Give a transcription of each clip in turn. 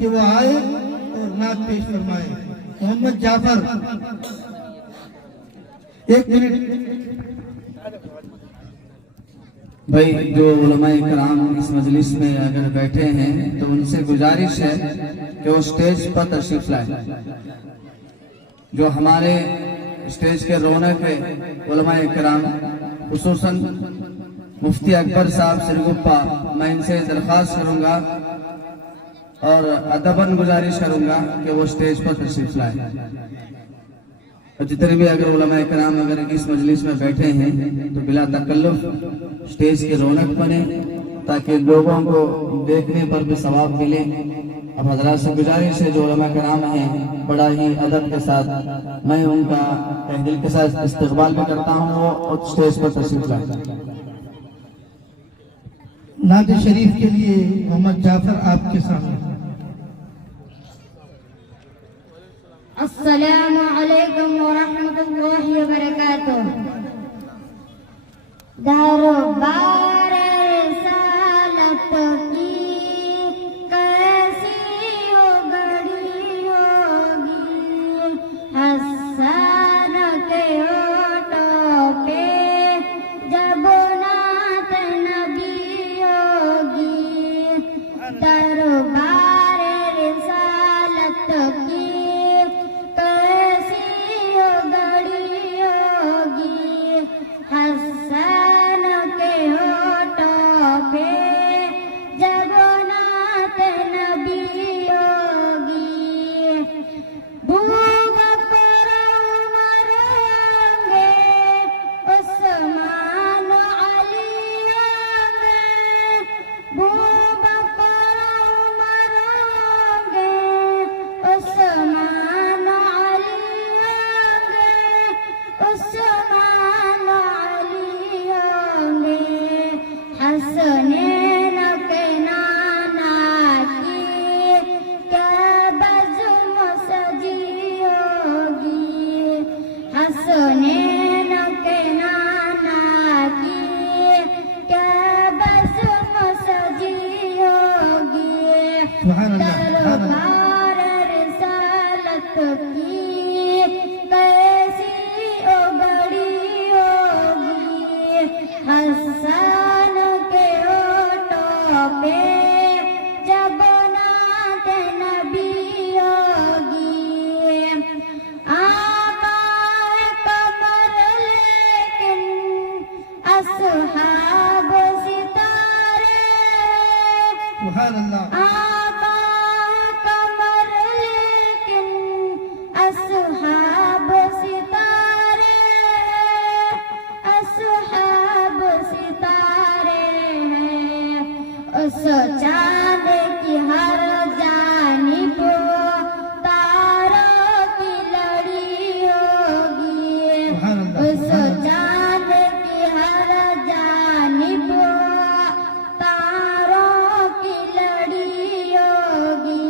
کہ وہ آئے اور نعت پیش فرمائے. محمد جعفر ایک منٹ. بھائی جو علماء کرام اس مجلس میں اگر بیٹھے ہیں تو ان سے گزارش ہے کہ وہ اسٹیج پر تشریف لائیں. جو ہمارے اسٹیج کے رونق ہے علماء کرام، خصوصاً مفتی اکبر صاحب سرگپا، میں ان سے درخواست کروں گا اور ادباً گزارش کروں گا کہ وہ اسٹیج پر تشریف لائیں. اور جتنے بھی اگر علماء کرام اگر اس مجلس میں بیٹھے ہیں تو بلا تکلف اسٹیج کی رونق بنے تاکہ لوگوں کو دیکھنے پر بھی ثواب ملے. اب حضرات سے گزارش ہے جو علماء کرام ہیں بڑا ہی ادب کے ساتھ میں ان کا تہ دل کے ساتھ استقبال بھی کرتا ہوں اور اسٹیج پر تشریف لائیں. نعت شریف کے لیے محمد جعفر آپ کے سامنے. السلام علیکم ورحمۃ اللہ وبرکاتہ. دربار رسالت کی کیسی ہو گڑی ہوگی، حسن کے ہونٹوں پہ جب نعت نبی ہوگی. دربار رسالت کی حسن کے ہونٹوں پہ جب نعت نبی ہوگی. بوبکر عمر ہوں گے، عثمان علی ہوں گے. بوبکر عمر ہوں گے، عثمان علی ہوں گے. عثمان حسنین کے نانا کی کیا بزم سجی ہوگی. حسنین کے نانا کی کیا بزم سجی ہوگی. دربار رسالت کی کیسی بڑی ہوگی، حسن کے ہونٹوں پہ جب نعت نبی ہوگی. آقا قمر لیکن اصحاب ستارے. سبحان اللہ. آقا قمر لیکن اصحاب ستارے. اصحاب ستارے ہیں. اس چاند کی ہر جانب تاروں کی لڑی ہوگی. اس چاند کی ہر جانب تاروں کی لڑی ہوگی.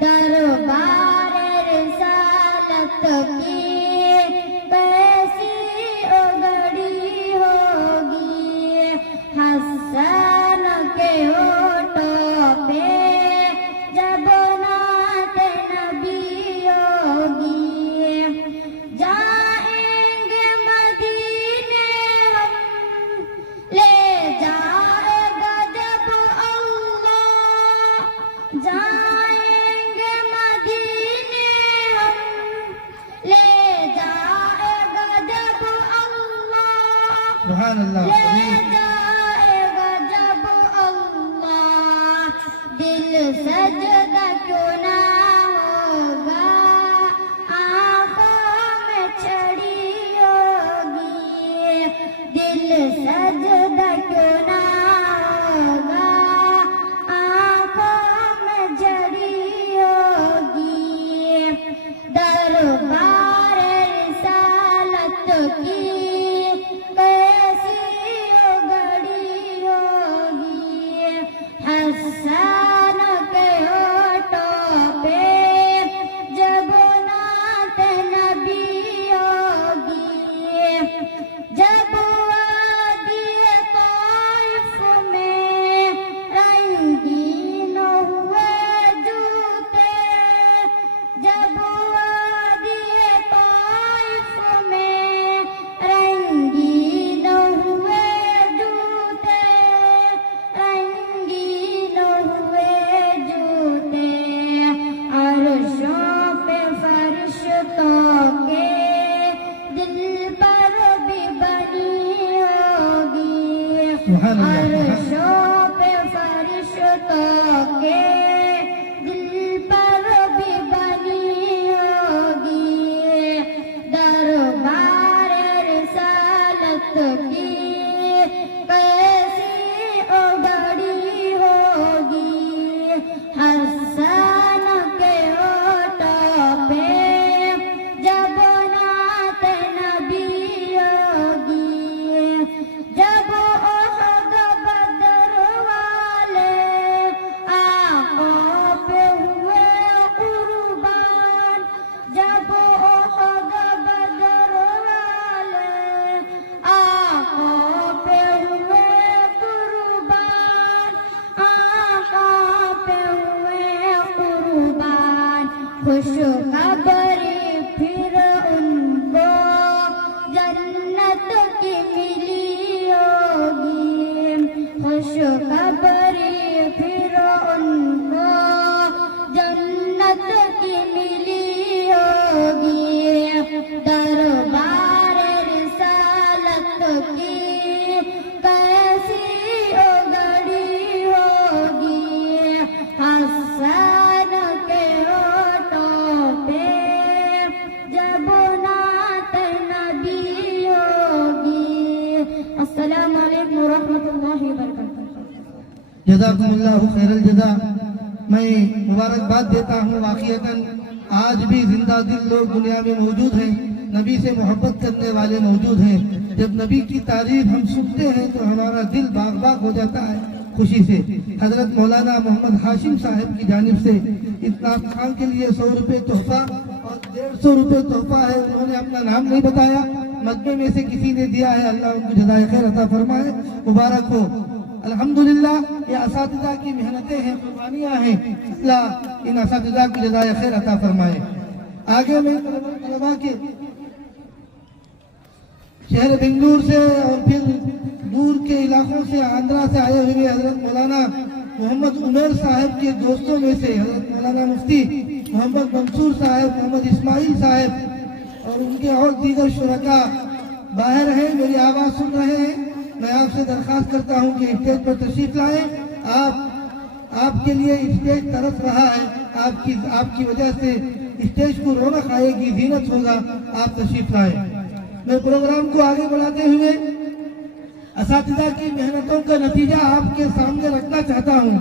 دربار رسالت کی کیسی گڑی ہوگی، حسن کے ہونٹوں پہ جب نعت نبی ہوگی. جائیں گے مدینے ہم، لے جائے گا جب اللہ. جائیں گے مدینے ہم، لے جائے گا جب اللہ. سبحان اللہ. لے جائے گا جب اللہ. دل سجدہ کیوں نہ ہوگا، آنکھوں میں چھڑی ہوگی. دل سجدہ کیوں نہ ہوگا، آنکھوں میں جھڑی ہوگی. دربار رسالت کی کیسی گڑی ہوگی، حسن کے ہونٹوں پہ جب نعت نبی ہوگی. جب وادی طائف میں رنگین ہوئے खुशखबरी फिर उनको जन्नत की मिली होगी, खुशखबरी फिर उनको जन्नत की मिली होगी। दरबार रिसालत की कैसी उगड़ी होगी, हसन के होठों पे जब नात नबी होगी। अस्सलामु अलैकुम रहमतुल्लाहि व बरकातहू। जज़ाकुमुल्लाहु खैरल जज़ा। मैं मुबारकबाद देता हूँ, वाक़ियतन आज भी जिंदा दिल लोग दुनिया में मौजूद हैं, नबी से मोहब्बत करने वाले मौजूद हैं। जब नबी की तारीफ हम सुनते हैं तो हमारा दिल बाग बाग हो जाता है खुशी से। हजरत मौलाना मोहम्मद हाशिम साहब की जानिब से इत्नाफ खान के लिए 100 रुपये तोहफा और 150 रुपये तोहफा है। उन्होंने अपना नाम नहीं बताया, मजमे में से किसी ने दिया है। अल्लाह उनको जज़ाए खैर अता फरमाए, मुबारक हो। अल्हम्दुलिल्लाह, ये असातिज़ा की मेहनतें हैं, कुर्बानियाँ हैं। अल्लाह इन असातिज़ा की जज़ाए खैर अता फरमाए। आगे में तलबा के शहर बेंगलुरु से और फिर दूर के इलाकों से, आंध्रा से आए हुए हजरत मौलाना मोहम्मद उमर साहब के दोस्तों में से हजरत मौलाना मुफ्ती मोहम्मद मंसूर साहब, मोहम्मद इस्माइल साहब और उनके और दीगर शुरका बाहर हैं, मेरी आवाज़ सुन रहे हैं। मैं आपसे दरख्वास्त करता हूं कि स्टेज पर तशरीफ लाएं। आपके लिए स्टेज तरस रहा है, आपकी वजह से स्टेज को रौनक आएगी, जीनत होगा। आप तशरीफ लाएं। मैं प्रोग्राम को आगे बढ़ाते हुए असातिज़ा की मेहनतों का नतीजा आपके सामने रखना चाहता हूं।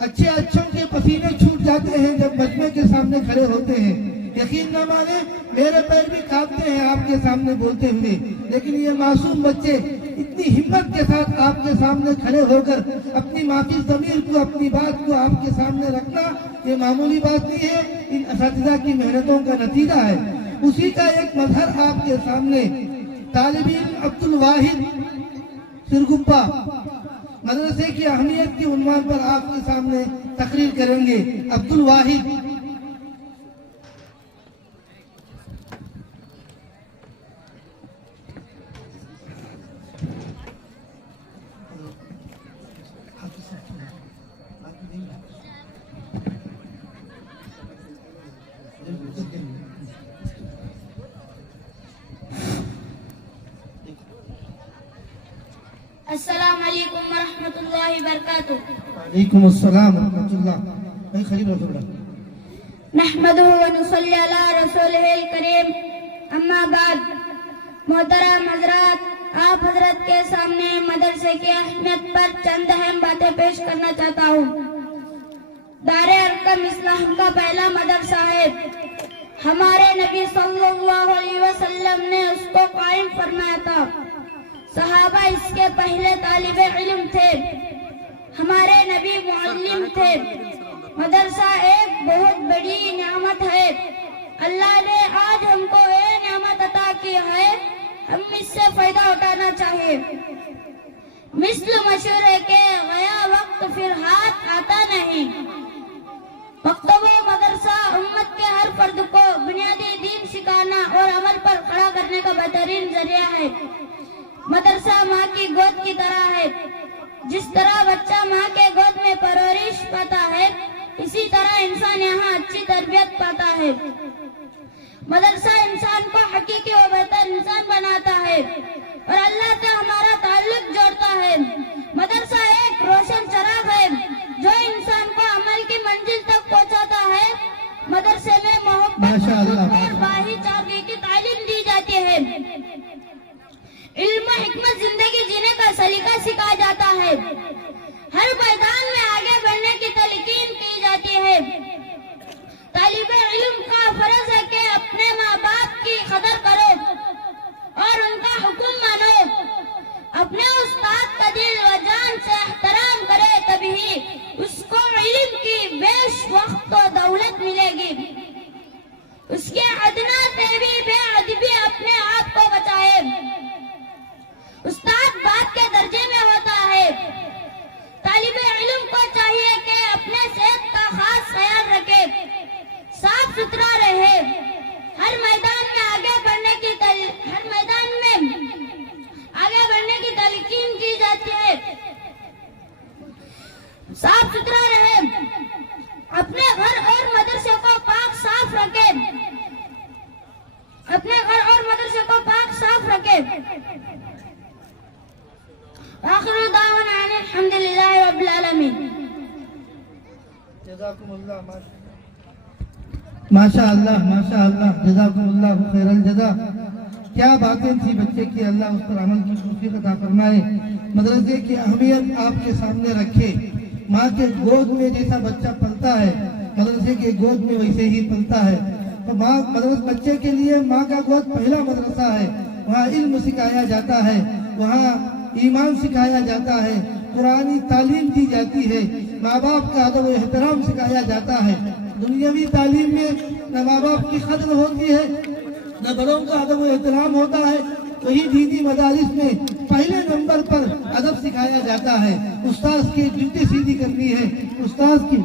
अच्छों के पसीने छूट जाते हैं जब मजमे के सामने खड़े होते हैं। यकीन न माने, मेरे पैर भी कांपते हैं आपके सामने बोलते हुए, लेकिन ये मासूम बच्चे इतनी हिम्मत के साथ आपके सामने खड़े होकर अपनी माफी ज़मीर को, अपनी बात को आपके सामने रखना, ये मामूली बात नहीं है। इन असातिज़ा की मेहनतों का नतीजा है। उसी का एक मजहर आपके सामने तालिब इल्म अब्दुल वाहिद सिरगुप्पा मदरसे की अहमियत के उन्वान पर आपके सामने तकरीर करेंगे। अब्दुल वाहिद। अस्सलाम वालेकुम व रहमतुल्लाहि व बरकातहू। वालेकुम अस्सलाम व रहमतुल्लाह। भाई खलील रसूलुल्लाह। नहमदुहु व नुसल्ली अला रसूलिहिल करीम, अम्मा बाद। मोहतरम हजरात, आप हजरत के सामने मदरसे की अहमियत पर चंद अहम बातें पेश करना चाहता हूँ। दारे अरकम इस्लाम का पहला मदरसा है। हमारे नबी सल्लल्लाहु अलैहि वसल्लम ने उसको कायम फरमाया था। सहाबा इसके पहले तालिबे इल्म थे। हमारे नबी मुअल्लिम थे। मदरसा एक बहुत बड़ी नियामत है। अल्लाह ने आज हमको ये नियामत अता की है, हम इससे फायदा उठाना चाहिए। मिस्ल मशूरे के गया वक्त फिर हाथ आता नहीं। मकतबा मदरसा उम्मत के हर फर्द को बुनियादी दीन सिखाना और अमल पर खड़ा करने का बेहतरीन जरिया है। मदरसा माँ की गोद की तरह है। जिस तरह बच्चा माँ के गोद में परवरिश पाता है, इसी तरह इंसान यहाँ अच्छी तरबियत पाता है। मदरसा इंसान को हकीकी और बेहतर इंसान बनाता है और अल्लाह से हमारा ताल्लुक जोड़ता है। मदरसा एक रोशन चराग है जो इंसान को अमल की मंजिल तक पहुँचाता है। मदरसे में मोहब्बत और भाईचारे की तालीम दी जाती है। इल्म हिकमत जिंदगी जीने का सलीका सिखाया जाता है। हर मैदान में आगे बढ़ने की तलकीन की जाती है। तालिबे इल्म का फर्ज है कि अपने माँ बाप की कदर करो और उनका हुक्म मानो। अपने उस्ताद का दिल व जान से एहतराम करे, तभी उसको इल्म की बेश वक्त व दौलत मिलेगी। उसके अदना से भी बेअदबी अपने आप को बचाए। उस्ताद बात के दर्जे में होता है। तालिबे इल्म को चाहिए कि अपने सेहत का खास ख्याल रखे, सुथरा रहे। हर मैदान में आगे बढ़ने की तलकीन की जाती है। साफ सुथरा रहे, अपने घर और मदरसे को पाक साफ रखे, आखिर दावाना अल्हम्दुलिल्लाहि रब्बिल आलमीन। माशाअल्लाह माशाअल्लाह, जज़ाकुमुल्लाह खैरल जज़ा। क्या बातें थी बच्चे की, अल्लाह उस पर अमल की तौफीक अता फरमाए। मदरसे की अहमियत आपके सामने रखे। माँ के गोद में जैसा बच्चा पलता है, मदरसे के गोद में वैसे ही पलता है। तो माँ बच्चे के लिए माँ का गोद पहला मदरसा है। वहाँ इल्म सिखाया जाता है, वहाँ ईमान सिखाया जाता है, कुरानी तालीम दी जाती है, माँ बाप का अदब एहतराम सिखाया जाता है। दुनियावी तालीम में न माँ बाप की कदर होती है, न बड़ों का अदब एहतराम होता है। वही दीनी मदारिस में पहले नंबर पर अदब सिखाया जाता है। उस्ताद की ड्यूटी सीधी करनी है, उस्ताद की।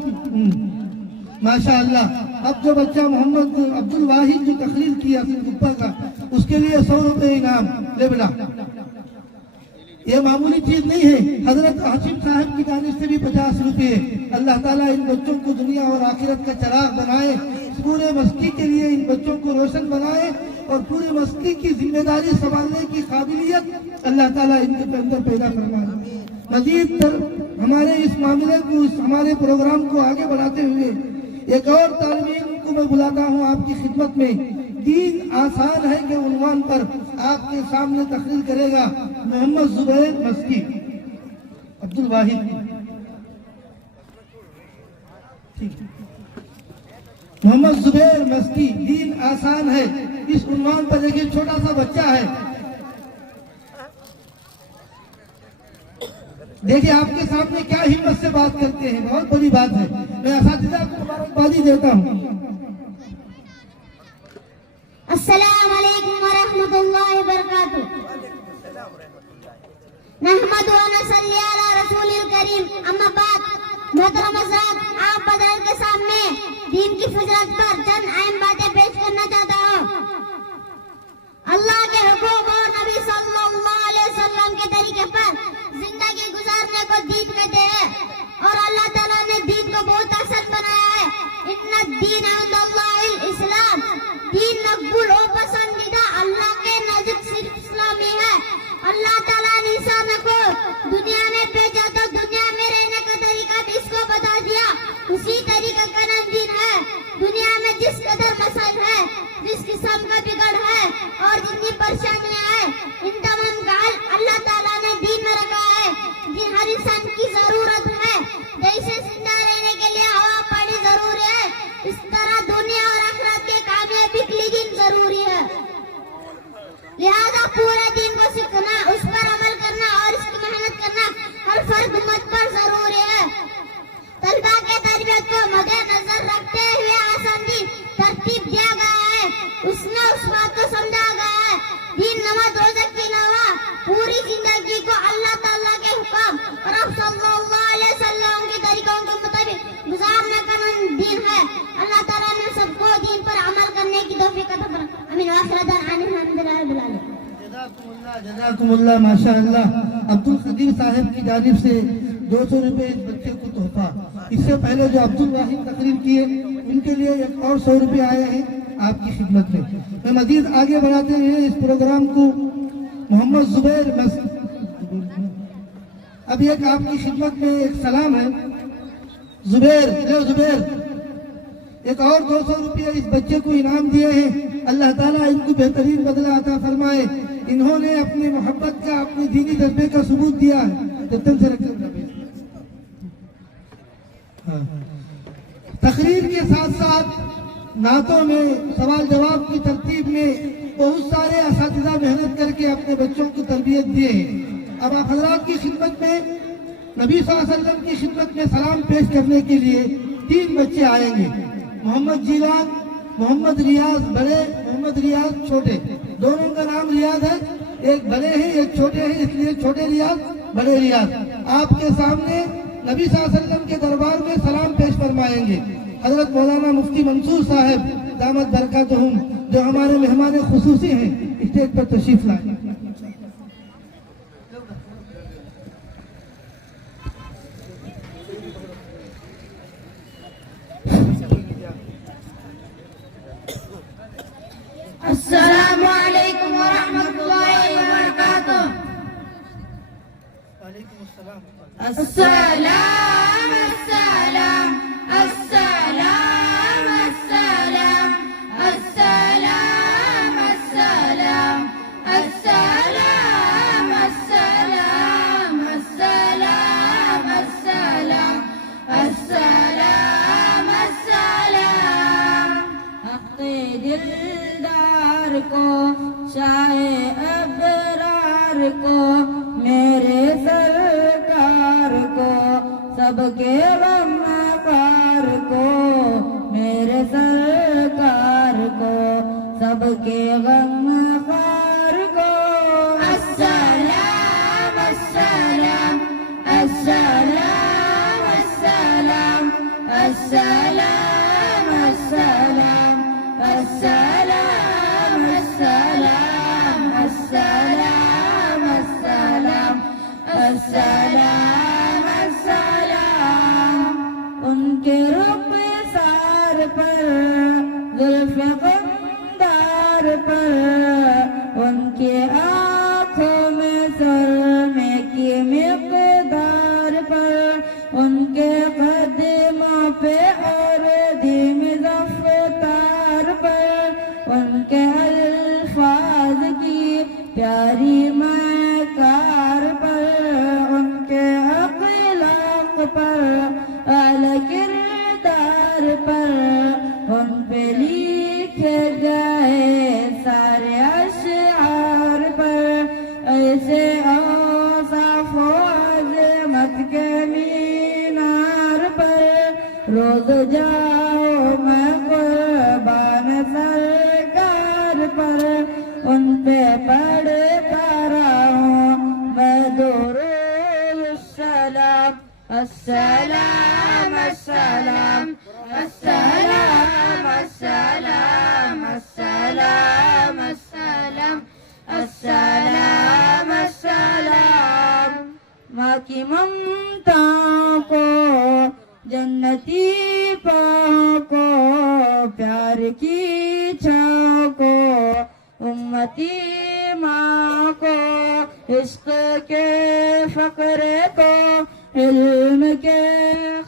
माशाअल्लाह। अब जो बच्चा मोहम्मद अब्दुल वाहिद जो तकरीर किया ऊपर का, उसके लिए 100 रुपए इनाम। ले बेटा, ये मामूली चीज नहीं है। हजरत हाशिम साहब की जानिब से भी 50 रुपए। अल्लाह ताला इन बच्चों को दुनिया और आखिरत का चिराग बनाए, पूरे मस्की के लिए इन बच्चों को रोशन बनाए और पूरे मस्की की जिम्मेदारी संभालने की काबिलियत अल्लाह ताला इनके अंदर पैदा फरमाए। मजीद हमारे इस मामले को, हमारे प्रोग्राम को आगे बढ़ाते हुए एक और तालिब इल्म को मैं बुलाता हूँ आपकी खिदमत में। दीन आसान है के उन्वान पर आपके सामने तकरीर करेगा मोहम्मद जुबैर मस्की। अब्दुल वाहिद, ठीक है। मोहम्मद जुबैर मस्की, दीन आसान है, इस उन्वान पर देखिए छोटा सा बच्चा है। देखिए आपके सामने क्या हिम्मत से बात करते हैं, बहुत बड़ी बात है। मैं असातिज़ा को मुबारकबादी देता हूँ। अस्सलाम वालेकुम व रहमतुल्लाहि व बरकातुहू। नहमदु व नसल्ली अला रसूलिल करीम, अम्मा बाद। मोहतरम हज़रात, आप बदर के सामने दीन की फजीलत पर चंद अहम बातें पेश करना चाहता हूँ। अल्लाह के हुक्म और नबी सल्लल्लाहु अलैहि वसल्लम के तरीके पर जिंदगी गुजारने को दीन कहते हैं और अल्लाह ताला ने दीन को बहुत आसान बनाया है। इन्ना दीन इंदल्लाहिल इस्लाम, दीन मकबूल और पसंदीदा अल्लाह के नजदीक सिर्फ इस्लाम ही है। अल्लाह ताला ने इंसान को दुनिया में भेजा तो दुनिया में रहने का तरीका भी इसको बता दिया। उसी तरीके का नाम दीन है। दुनिया में जिस कदर मसाइल है, जिस किस्म का बिगड़ है और जितनी परेशानियां हैं, इन तमाम का हल अल्लाह ताला ने दीन में रखा है। दीन हर इंसान की जरूरत है। जैसे जिंदा रहने के लिए हवा पानी जरूरी है, इस तरह दुनिया और आखिरत के कामयाबी के लिए दीन जरूरी है। लिहाजा पूरे दीन को सीखना, उस पर अमल करना और इसकी मेहनत करना हर फर्द उम्मत पर जरूरी है। तलबा के तरबियत को मद्देनजर रखते हुए आसान दीन तरतीब दिया गया है। उसमें उस बात को समझा गया है, दीन नमाज रोजा के अलावा पूरी जिंदगी को अल्लाह ताला के हुक्म और आप सल्लल्लाहु अलैहि वसल्लम के तरीकों के मुताबिक गुजारने का नाम दीन है। अल्लाह ताला ने सबको दीन पर अमल करने की तौफीक अता फरमाए। आमीन। वाखिरदान अल्हम्दुलिल्लाहि रब्बिल आलमीन। जज़ाकुमुल्लाह माशाअल्लाह। अब्दुल खदीर साहब की जानिब से 200 रुपए इस बच्चे को तोहफा। इससे पहले जो अब्दुल वाहिद तकरीर किए, उनके लिए एक और 100 रुपए आए हैं आपकी खिदमत में। मैं मजीद आगे बढ़ाते हुए इस प्रोग्राम को मोहम्मद जुबैर मस्की, अब एक आपकी खिदमत में एक सलाम है। जुबैर, एक और 200 रुपये इस बच्चे को इनाम दिए हैं। अल्लाह ताला इनको बेहतरीन बदला अता फरमाए। इन्होंने अपनी मोहब्बत का, अपने दीनी जज्बे का सबूत दिया है। जब से रखते तकरीर के साथ साथ नातों में, सवाल जवाब की तरतीब में बहुत सारे असातिज़ा मेहनत करके अपने बच्चों को तरबियत दिए हैं। अब आप हजरात की खिदमत में, नबी सल्लल्लाहु अलैहि वसल्लम की खिदमत में सलाम पेश करने के लिए 3 बच्चे आएंगे। मोहम्मद जीलान, मोहम्मद रियाज बड़े, मोहम्मद रियाज छोटे। दोनों का नाम रियाज है, एक बड़े हैं एक छोटे हैं, इसलिए छोटे रियाज बड़े रियाज आपके सामने नबी सल्लल्लाहु अलैहि वसल्लम के दरबार में सलाम पेश फरमाएंगे। حضرت مولانا مفتی منصور صاحب دامت برکاتہم جو ہمارے مہمان خصوصی ہیں اسٹیج پر تشریف لائیں. السلام علیکم ورحمۃ اللہ وبرکاتہ. السلام السلام السلام السلام السلام السلام السلام السلام السلام السلام السلام السلام. حق دلدار کو شاہ ابرار کو میرے سرکار کو سب کے غم خار کو میرے سرکار کو سب کے غم خار کو. السلام السلام السلام السلام السلام السلام السلام السلام السلام السلام السلام السلام. ان کے رخ سار پر زلف غمدار پر ان کی آنکھوں میں سرمے کی مقدار پر ان کے قدموں پہ اور دھیم رفتار پر ان کے الفاظ کی پیاری مکار پر ان کے اخلاق پر اعلی کردار پر ان پہ لکھے گئے سارے اشعار پر ایسے اوصاف و عظمت کے مینار پر روز جاؤ میں قربان سرکار پر ان پہ پڑھتا رہوں میں درود السلام. السلام السلام السلام السلام السلام السلام السلام السلام. ماں کی ممتا کو جنتی پاؤں کو پیار کی چھاؤں کو امتی ماں کو عشق کے فقرے کو علم کے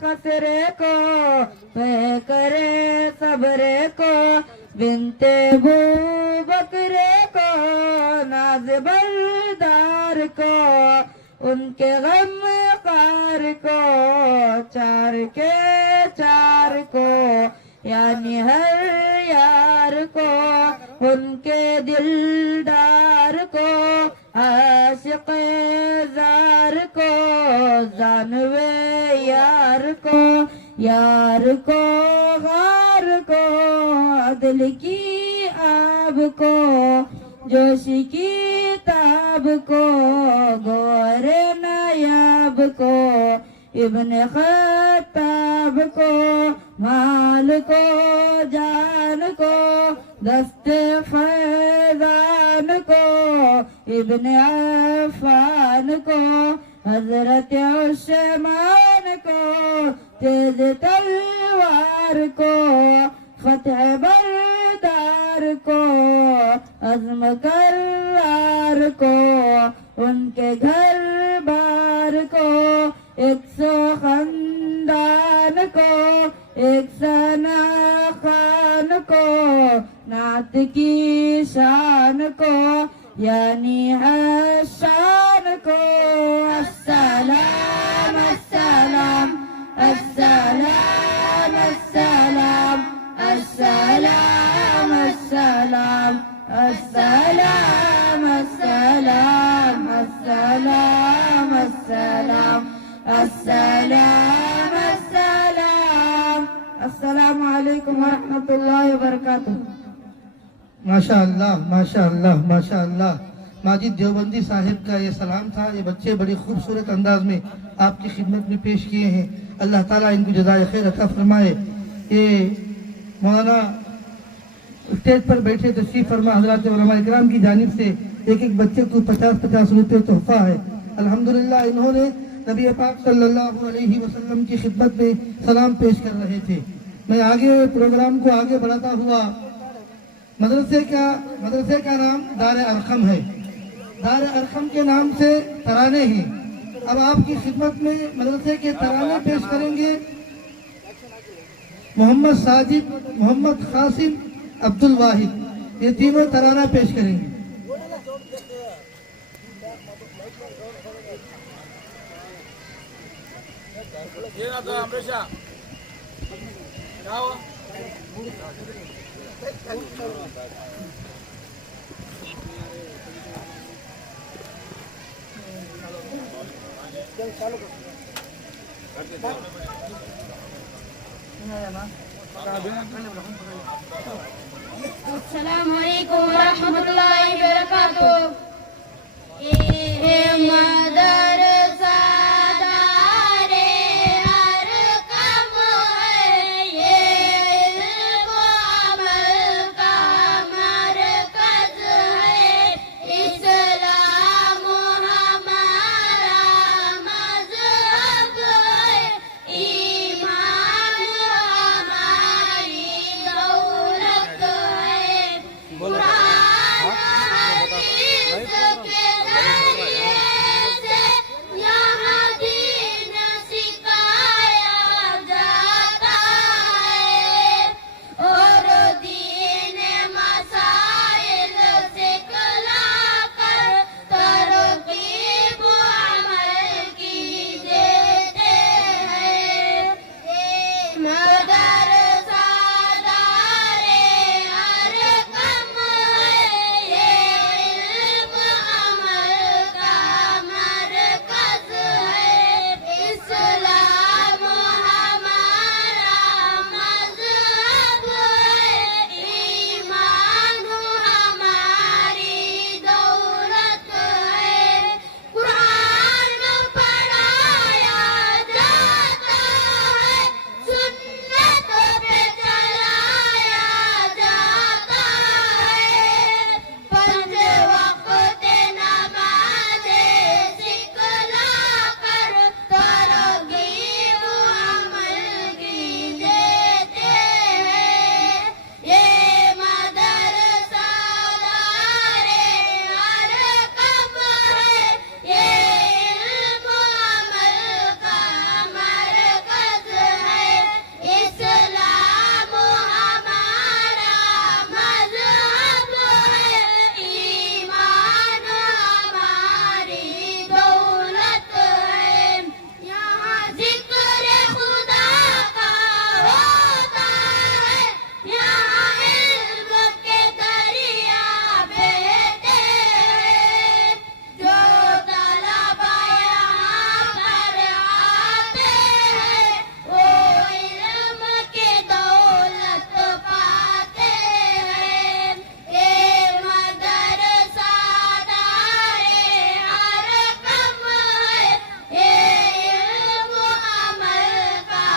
خسرے کو کرے صبرے کو بنت بو بکرے کو ناز بردار کو ان کے غم خار کو چار کے چار کو یعنی ہر یار کو ان کے دلدار کو عاشق زار کو جانوے یار کو غار کو عدل کی آب کو جوش کی تاب کو گور نایاب کو ابن خطاب کو مال کو جان کو دست فیضان کو ابن عفان کو حضرت عثمان کو تیز تلوار کو فتح بردار کو عزم کرار کو ان کے گھر بار کو 100 خاندان کو 100 خان کو نعت کی شان کو یعنی حسان کو. السلام السلام السلام السلام السلام السلام السلام السلام السلام السلام السلام السلام. السلام علیکم ورحمۃ اللہ وبرکاتہ. ماشاء اللہ ماشاء اللہ ماشاء اللہ. ماجد دیوبندی صاحب کا یہ سلام تھا. یہ بچے بڑی خوبصورت انداز میں آپ کی خدمت میں پیش کیے ہیں. اللہ تعالیٰ ان کو جزائے خیر عطا فرمائے. ये मौलाना स्टेज पर बैठे तशरीफ फरमा हजरात उलमा इकराम की जानिब से एक एक बच्चे को 50-50 रुपये तोहफा है। अल्हम्दुलिल्लाह इन्होंने नबी पाक सल्लल्लाहु अलैहि वसल्लम की खिदमत में सलाम पेश कर रहे थे। मैं आगे प्रोग्राम को आगे बढ़ाता हुआ मदरसे का नाम दार अरकम है। दार अरकम के नाम से तराने हैं। अब आपकी खिदमत में मदरसे के तराने पेश करेंगे मोहम्मद साजिद, मोहम्मद कासिम, अब्दुल वाहिद, ये तीनों तराना पेश करेंगे। अस्सलामु अलैकुम व रहमतुल्लाहि व बरकातुहू। ये मदरसा दारे अरकम है, ये इल्म अमल का मरकज है। इस्लाम हमारा मज़हब है, ईमान हमारी दौलत है। कुरान हदीस के ज़रिए से यहाँ दीन सिखाया जाता है और दीन मसाइल सिखला कर तरकीब अमल की देते हैं। मदरसा दारे अरकम है, ये इल्म अमल का मरकज है। इस्लाम हमारा मज़हब है, ईमान हमारी दौलत है। कुरान पढ़ाया जाता है, सुन्नत पे चलाया जाता है। पंज वक्त नमाज़ें सिखला कर तरगीब अमल की देते हैं। ये मदरसा दारे अरकम है, ये इल्म अमल का मरकज है। इस्लाम हमारा मज़हब है, ईमान हमारी दौलत है। यहाँ ज़िक्र खुदा का होता है, यहाँ इल्म के दरिया बहते हैं। जो तलबा यहाँ पर आते हैं, वो इल्म की दौलत पाते हैं। ये मदरसा दारे अरकम है, ये इल्म अमल का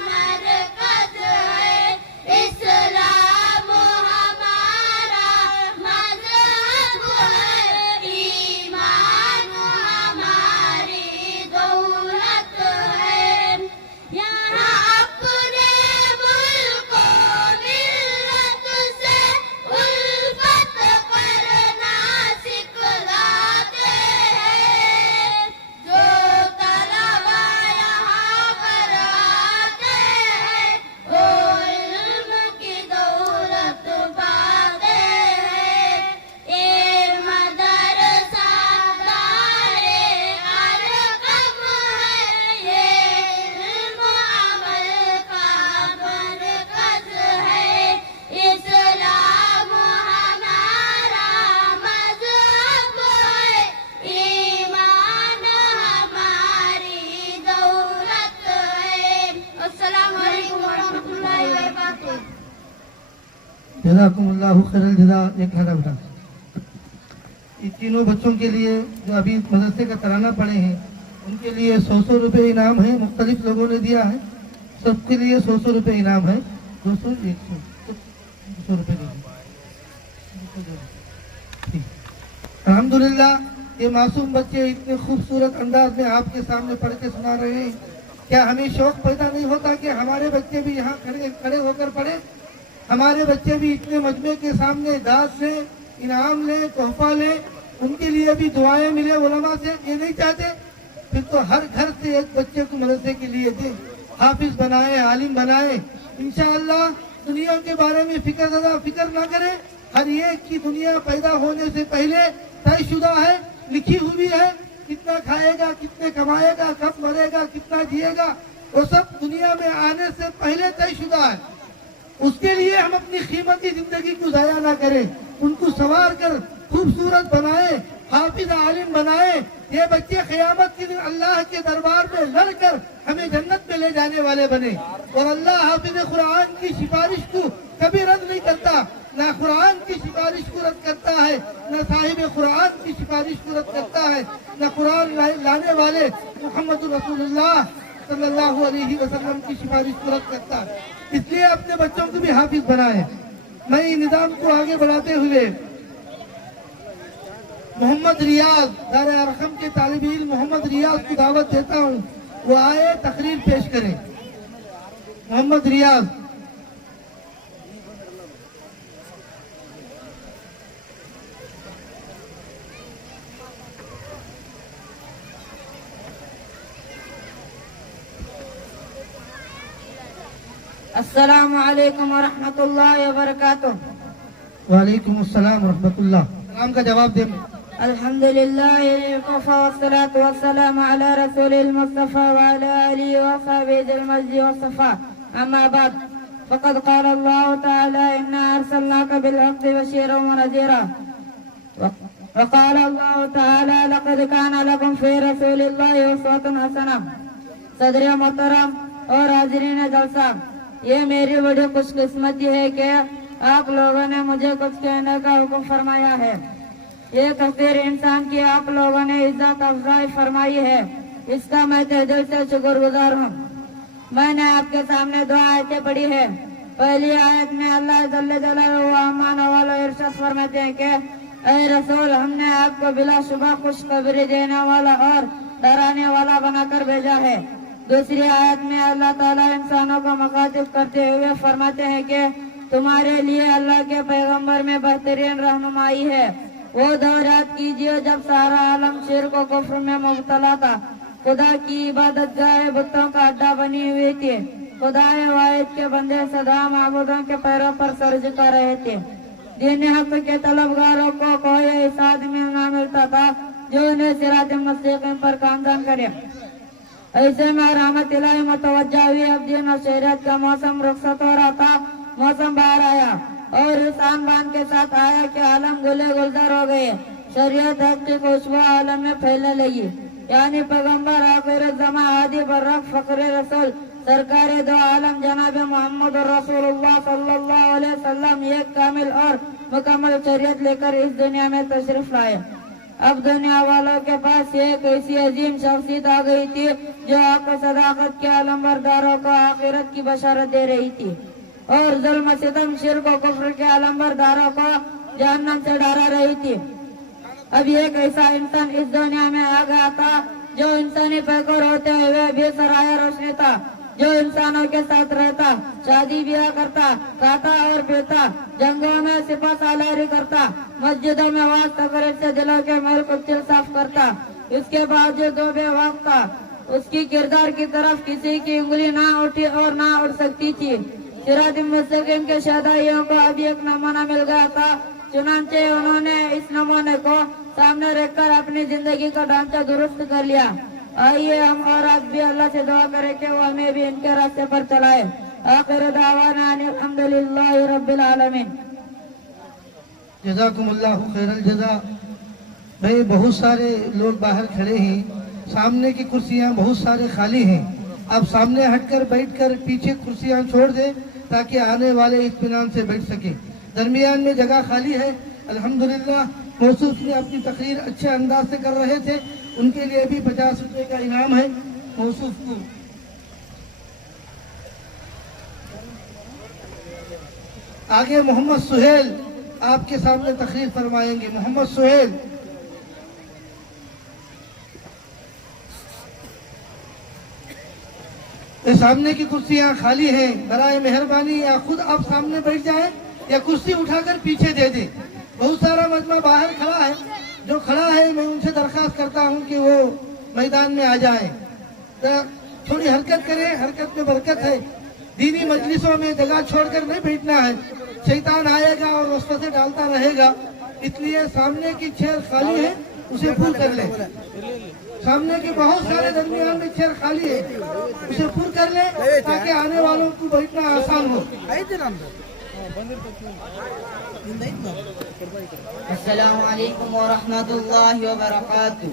मरकज है। इस्लाम हमारा मज़हब है, ईमान हमारी दौलत है। यहाँ अपने मुल्क मिल्लत से उल्फत करना सिखलाते हैं। जो तलबा यहाँ पर आते हैं, वो इल्म की दौलत पाते हैं। ये मदरसा दारे अरकम है, ये इल्म अमल का मरकज है। इस्लाम हमारा मज़हब है, ईमान हमारी दौलत है। अस्सलामु अलैकुम व रहमतुल्लाहि व बरकातुहू। जज़ाकुमुल्लाहु खैरल जज़ा। एक खाना बेटा, ये तीनों बच्चों के लिए जो अभी मदरसे का तराना पढ़े हैं, उनके लिए 100-100 रुपये इनाम है। मुख्तलिफ लोगों ने दिया है, सबके लिए 100-100 रुपये इनाम है। 200 100 200 रुपये दे दीजिए। अल्हम्दुलिल्लाह, ये मासूम बच्चे इतने खूबसूरत अंदाज में आपके सामने पढ़ के सुना रहे हैं। क्या हमें शौक पैदा नहीं होता कि हमारे बच्चे भी यहाँ खड़े होकर पढ़े? हमारे बच्चे भी इतने मजमे के सामने दाद लें, इनाम लें, तोहफा लें, उनके लिए भी दुआएं मिले उलमा से? ये नहीं चाहते? फिर तो हर घर से एक बच्चे को मदरसे के लिए दे, हाफिज बनाए, आलिम बनाए। इंशाअल्लाह दुनिया के बारे में फिक्र ना करें। हर एक की दुनिया पैदा होने से पहले तयशुदा है, लिखी हुई है। कितना खाएगा, कितने कमाएगा, कब मरेगा, कितना जिएगा, वो सब दुनिया में आने से पहले तयशुदा है। उसके लिए हम अपनी कीमती जिंदगी को जाया ना करें, उनको संवार कर खूबसूरत बनाए, हाफिज आलिम बनाए। ये बच्चे क़यामत के दिन अल्लाह के दरबार में लड़कर हमें जन्नत में ले जाने वाले बने। और अल्लाह हाफिज कुरान की सिफारिश को कभी रद्द नहीं करता, ना कुरान की सिफारिश को रद्द करता है, न साहिब कुरान की सिफारिश को रद्द करता है, न कुरान लाने वाले मुहम्मद रसूलुल्लाह सल्लल्लाहु अलैहि वसल्लम की सिफारिश को रद्द करता है। इसलिए अपने बच्चों को भी हाफिज बनाए। मैं निज़ाम को आगे बढ़ाते हुए मोहम्मद रियाज दारे अरकम के तालिब इल्म मोहम्मद रियाज की दावत देता हूँ, वो आए तकरीर पेश करें। मोहम्मद रियाज। अस्सलामु अलैकुम व रहमतुल्लाहि व बरकातुहू। वालेकुम अस्सलाम व रहमतुल्लाह। सलाम का जवाब दे। अल्हम्दुलिल्लाह वफ़ा वस्सलातु वस्सलामु अला रसूलिल मुस्तफ़ा व अला आलिहि व अस्हाबिहि ज़िल मज्दि वस्सफ़ा। अम्मा बाद, फ़क़द क़ाल अल्लाहु तआला इन्ना अरसलनाका बिल हक़्क़ि बशीरन व नज़ीरा। व क़ाल अल्लाहु तआला लक़द कान लकुम फ़ी रसूलिल्लाहि उस्वतुन हसना। सदर मोहतरम और हाज़रीन जलसा, ये मेरी बड़ी खुशकिस्मती है कि आप लोगों ने मुझे कुछ कहने का हुक्म फरमाया है। ये कसीर इंसान की आप लोगों ने इज्जत अफजाई फरमाई है, इसका मैं तहे दिल से शुक्रगुजार हूँ। मैंने आपके सामने दो आयतें पढ़ी है। पहली आयत में अल्लाह जल्ल जलालहू व अम्मान वाला इरशाद फरमाते हैं कि ऐ रसूल, हमने आपको बिला शुबा खुशखबरी देने वाला और डराने वाला बनाकर भेजा है। दूसरी आयत में अल्लाह ताला इंसानों को मुखातिब करते हुए फरमाते हैं कि तुम्हारे लिए अल्लाह के पैगंबर में बेहतरीन रहनुमाई है। वो दौर याद कीजिए जब सारा आलम शिर्क और कुफ्र में मुब्तला था। खुदा की इबादत गाह बुतों का अड्डा बनी हुई थी। खुदा वाहिद के बंदे सदा माबूदों के पैरों पर सर झुका रहे थे। दीन हक के तलबगारों को कोई ऐसा आदमी न मिलता था जो उन्हें सिरात मुस्तकीम पर कामयाब करे। ऐसे में रहमत इलाही मुतवज्जा हुई। अब दीन और शरीयत का मौसम रुखसत हो रहा था। मौसम बाहर आया और इस आन के साथ आया कि आलम गुले गुलजार हो गए। शरीयत हक की खुशबू आलम में फैलने लगी। यानी पैगम्बर आखिर जमा आदि बर्रक फखरे रसूल सरकार दो आलम जनाब मोहम्मद रसूलुल्लाह सल्लल्लाहु अलैहि वसल्लम एक कामिल और मुकम्मल शरीयत लेकर इस दुनिया में तशरीफ लाए। अब दुनिया वालों के पास एक ऐसी अजीम शख्सियत आ गई थी जो आपको सदाकत के आलमबरदारों को आखिरत की बशारत दे रही थी और जुल्म सितम शिर्क और कुफ्र के आलमबरदारों को जहन्नम से डरा रही थी। अब एक ऐसा इंसान इस दुनिया में आ गया था जो इंसानी पैकर होते हुए भी सराया रोशनी था, जो इंसानों के साथ रहता, शादी ब्याह करता, खाता और पीता, जंगों में सिपा सालारी करता, मस्जिदों में वाज तकरीर से दिलों के मैल कुचल साफ करता। इसके बावजूद वो बेवकूफ था। उसकी किरदार की तरफ किसी की उंगली ना उठी और ना उठ सकती थी। सिरात मुस्तकीम के शहदाइयों को अब एक नमूना मिल गया था। चुनांचे उन्होंने इस नमूने को सामने रखकर अपनी जिंदगी का ढांचा दुरुस्त कर लिया। आइए हम और आप भी अल्लाह से दुआ करें कि वो हमें भी इनके रास्ते पर चलाए। आखिर दावाना अल्हम्दुलिल्लाहि रब्बिल आलमीन। जज़ाकुमुल्लाहु खैरल जज़ा। भाई बहुत सारे लोग बाहर खड़े हैं, सामने की कुर्सियां बहुत सारे खाली हैं। आप सामने हटकर बैठकर पीछे कुर्सियां छोड़ दें ताकि आने वाले इत्मीनान से बैठ सके। दरमियान में जगह खाली है। अल्हम्दुलिल्लाह मौसूफ ने अपनी तकरीर अच्छे अंदाज से कर रहे थे, उनके लिए भी 50 रुपए का इनाम है मौसूफ को। آگے محمد سہیل آپ کے سامنے تقریر فرمائیں گے. محمد سہیل. یہ سامنے کی کرسیاں خالی ہیں، برائے مہربانی یا خود آپ سامنے بیٹھ جائیں یا کرسی اٹھا کر پیچھے دے دیں. بہت سارا مجمع باہر کھڑا ہے، جو کھڑا ہے میں ان سے درخواست کرتا ہوں کہ وہ میدان میں آ جائیں. تھوڑی حرکت کریں، حرکت میں برکت ہے. دینی مجلسوں میں جگہ چھوڑ کر نہیں بیٹھنا ہے، شیطان آئے گا اور وسوسے ڈالتا رہے گا. اس لیے سامنے کی چیئر خالی ہے، اسے پور کر لیں. سامنے کے بہت سارے درمیان میں چیئر خالی ہے، اسے پور کر لیں تاکہ آنے والوں کو بیٹھنا آسان ہو. السلام علیکم ورحمۃ اللہ وبرکاتہ.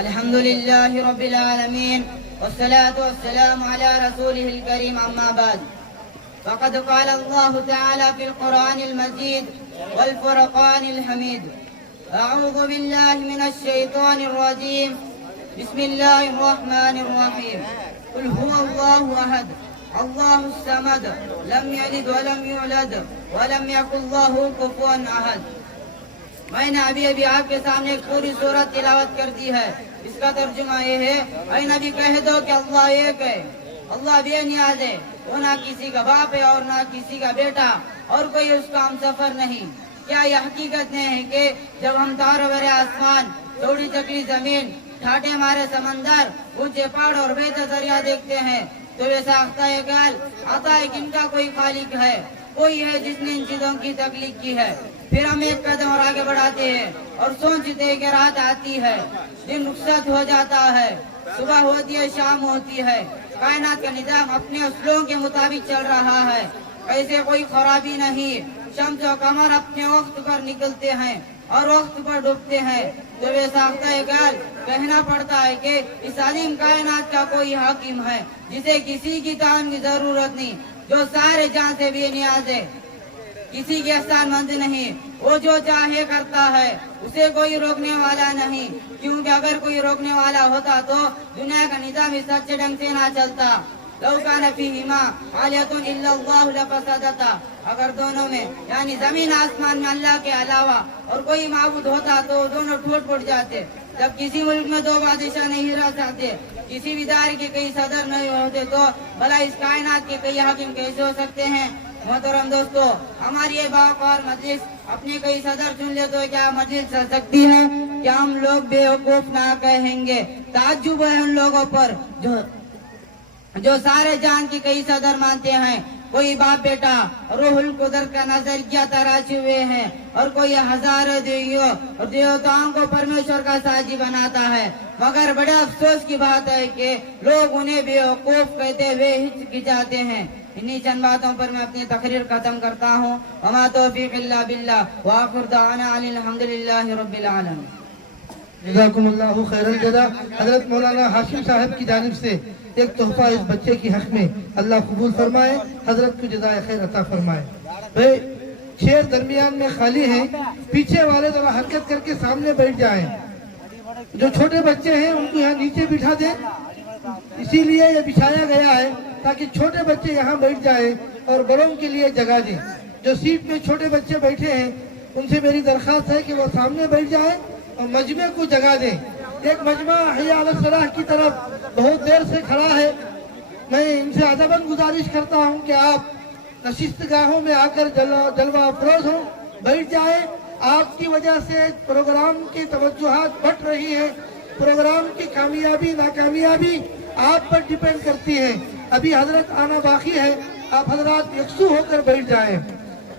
الحمد للہ رب العالمین والصلاة والسلام على رسوله الكريم أما بعد فقد قال الله تعالى في القرآن المجيد والفرقان الحميد أعوذ بالله من الشيطان الرجيم بسم الله الرحمن الرحيم قل هو الله أحد الله الصمد لم يلد ولم يولد ولم يكن له كفوا أحد. میں نے ابھی آپ کے سامنے ایک پوری سورت تلاوت کر دی ہے. اس کا ترجمہ یہ ہے، اے نبی کہہ دو کہ اللہ ایک ہے، اللہ بے نیاز ہے، وہ نہ کسی کا باپ ہے اور نہ کسی کا بیٹا اور کوئی اس کا ہم سفر نہیں. کیا یہ حقیقت نہیں ہے کہ جب ہم تاروں بھرے آسمان، چوڑی چکلی زمین، ٹھاٹے مارے سمندر، اونچے پہاڑ اور بہتا دریا دیکھتے ہیں تو یہ ساختہ ہے گل آتا ہے کہ ان کا کوئی خالق ہے، کوئی ہے جس نے ان چیزوں کی تخلیق کی ہے. پھر ہم ایک قدم اور آگے بڑھاتے ہیں اور سوچتے ہیں کہ رات آتی ہے، دن رخصت ہو جاتا ہے، صبح ہوتی ہے، شام ہوتی ہے. کائنات کا نظام اپنے اصولوں کے مطابق چل رہا ہے، ایسے کوئی خرابی نہیں. شمس و قمر اپنے وقت پر نکلتے ہیں اور وقت پر ڈوبتے ہیں. تو یہ ساختہ گل کہنا پڑتا ہے کہ اس عظیم کائنات کا کوئی حاکم ہے جسے کسی کی تعاون کی ضرورت نہیں، جو سارے جان سے بے نیاز ہے، کسی کے احسان مند نہیں، وہ جو چاہے کرتا ہے، اسے کوئی روکنے والا نہیں. کیونکہ اگر کوئی روکنے والا ہوتا تو دنیا کا نظام اس سچے ڈنگ سے نہ چلتا. لو کان فیہما آلیۃ الا اللہ لفسدتا. اگر دونوں میں یعنی زمین آسمان میں اللہ کے علاوہ اور کوئی معبود ہوتا تو دونوں ٹوٹ پھوٹ جاتے. جب کسی ملک میں دو بادشاہ نہیں رہ سکتے، کسی بھی ادارے کے کئی صدر نہیں ہوتے، تو بھلا اس کائنات کے کئی حاکم کیسے ہو سکتے ہیں؟ محترم دوستو، ہماری یہ باوقار مجلس اپنے کئی صدر چن لے تو کیا مجلس چل سکتی ہے؟ کیا ہم لوگ بے وقوف نہ کہیں گے؟ تعجب ہے ان لوگوں پر جو سارے جان کی کئی صدر مانتے ہیں. کوئی باپ بیٹا روح القدرت کا نظریہ تراشے ہوئے ہیں اور کوئی ہزاروں دیوتاؤں کو پرمیشور کا ساجی بناتا ہے. مگر بڑے افسوس کی بات ہے کہ لوگ انہیں بے وقوف کہتے ہوئے ہچکچاتے ہیں. انہی چند باتوں پر میں اپنی تقریر ختم کرتا ہوں. وما توفیق الا باللہ وآخر دعوانا ان الحمدللہ رب العالمین. جزاکم اللہ خیر الجزا. حضرت مولانا ہاشم صاحب کی جانب سے ایک تحفہ اس بچے کی حق میں اللہ قبول فرمائے، حضرت کو جزائے خیر عطا فرمائے. بھائی چیئر درمیان میں خالی ہیں، پیچھے والے ذرا حرکت کر کے سامنے بیٹھ جائیں. جو چھوٹے بچے ہیں ان کو یہاں نیچے بٹھا دیں، اسی لیے یہ بچھایا گیا ہے تاکہ چھوٹے بچے یہاں بیٹھ جائیں اور بڑوں کے لیے جگہ دیں. جو سیٹ میں چھوٹے بچے بیٹھے ہیں ان سے میری درخواست ہے کہ وہ سامنے بیٹھ جائیں اور مجمع کو جگہ دیں. ایک مجمع حی علی الصلاح کی طرف بہت دیر سے کھڑا ہے. میں ان سے ادباً گزارش کرتا ہوں کہ آپ نشست گاہوں میں آ کر جلوہ افروز ہوں، بیٹھ جائیں. آپ کی وجہ سے پروگرام کی توجہات بٹ رہی ہیں. پروگرام کی کامیابی ناکامیابی آپ پر ڈیپینڈ کرتی ہے. ابھی حضرت آنا باقی ہے، آپ حضرات یکسو ہو کر بیٹھ جائیں.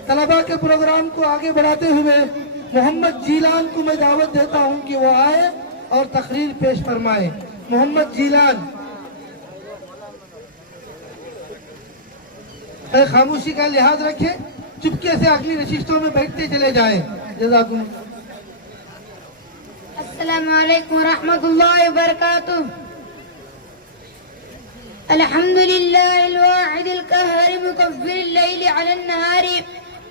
طلباء کے پروگرام کو آگے بڑھاتے ہوئے محمد جیلان کو میں دعوت دیتا ہوں کہ وہ آئے اور تقریر پیش فرمائے. محمد جیلان. خاموشی کا لحاظ رکھیں، چپکے سے اگلی نشستوں میں بیٹھتے چلے جائیں. جزاکم. السلام علیکم ورحمۃ اللہ وبرکاتہ. الحمد لله الواحد القهار مكفر الليل على النهار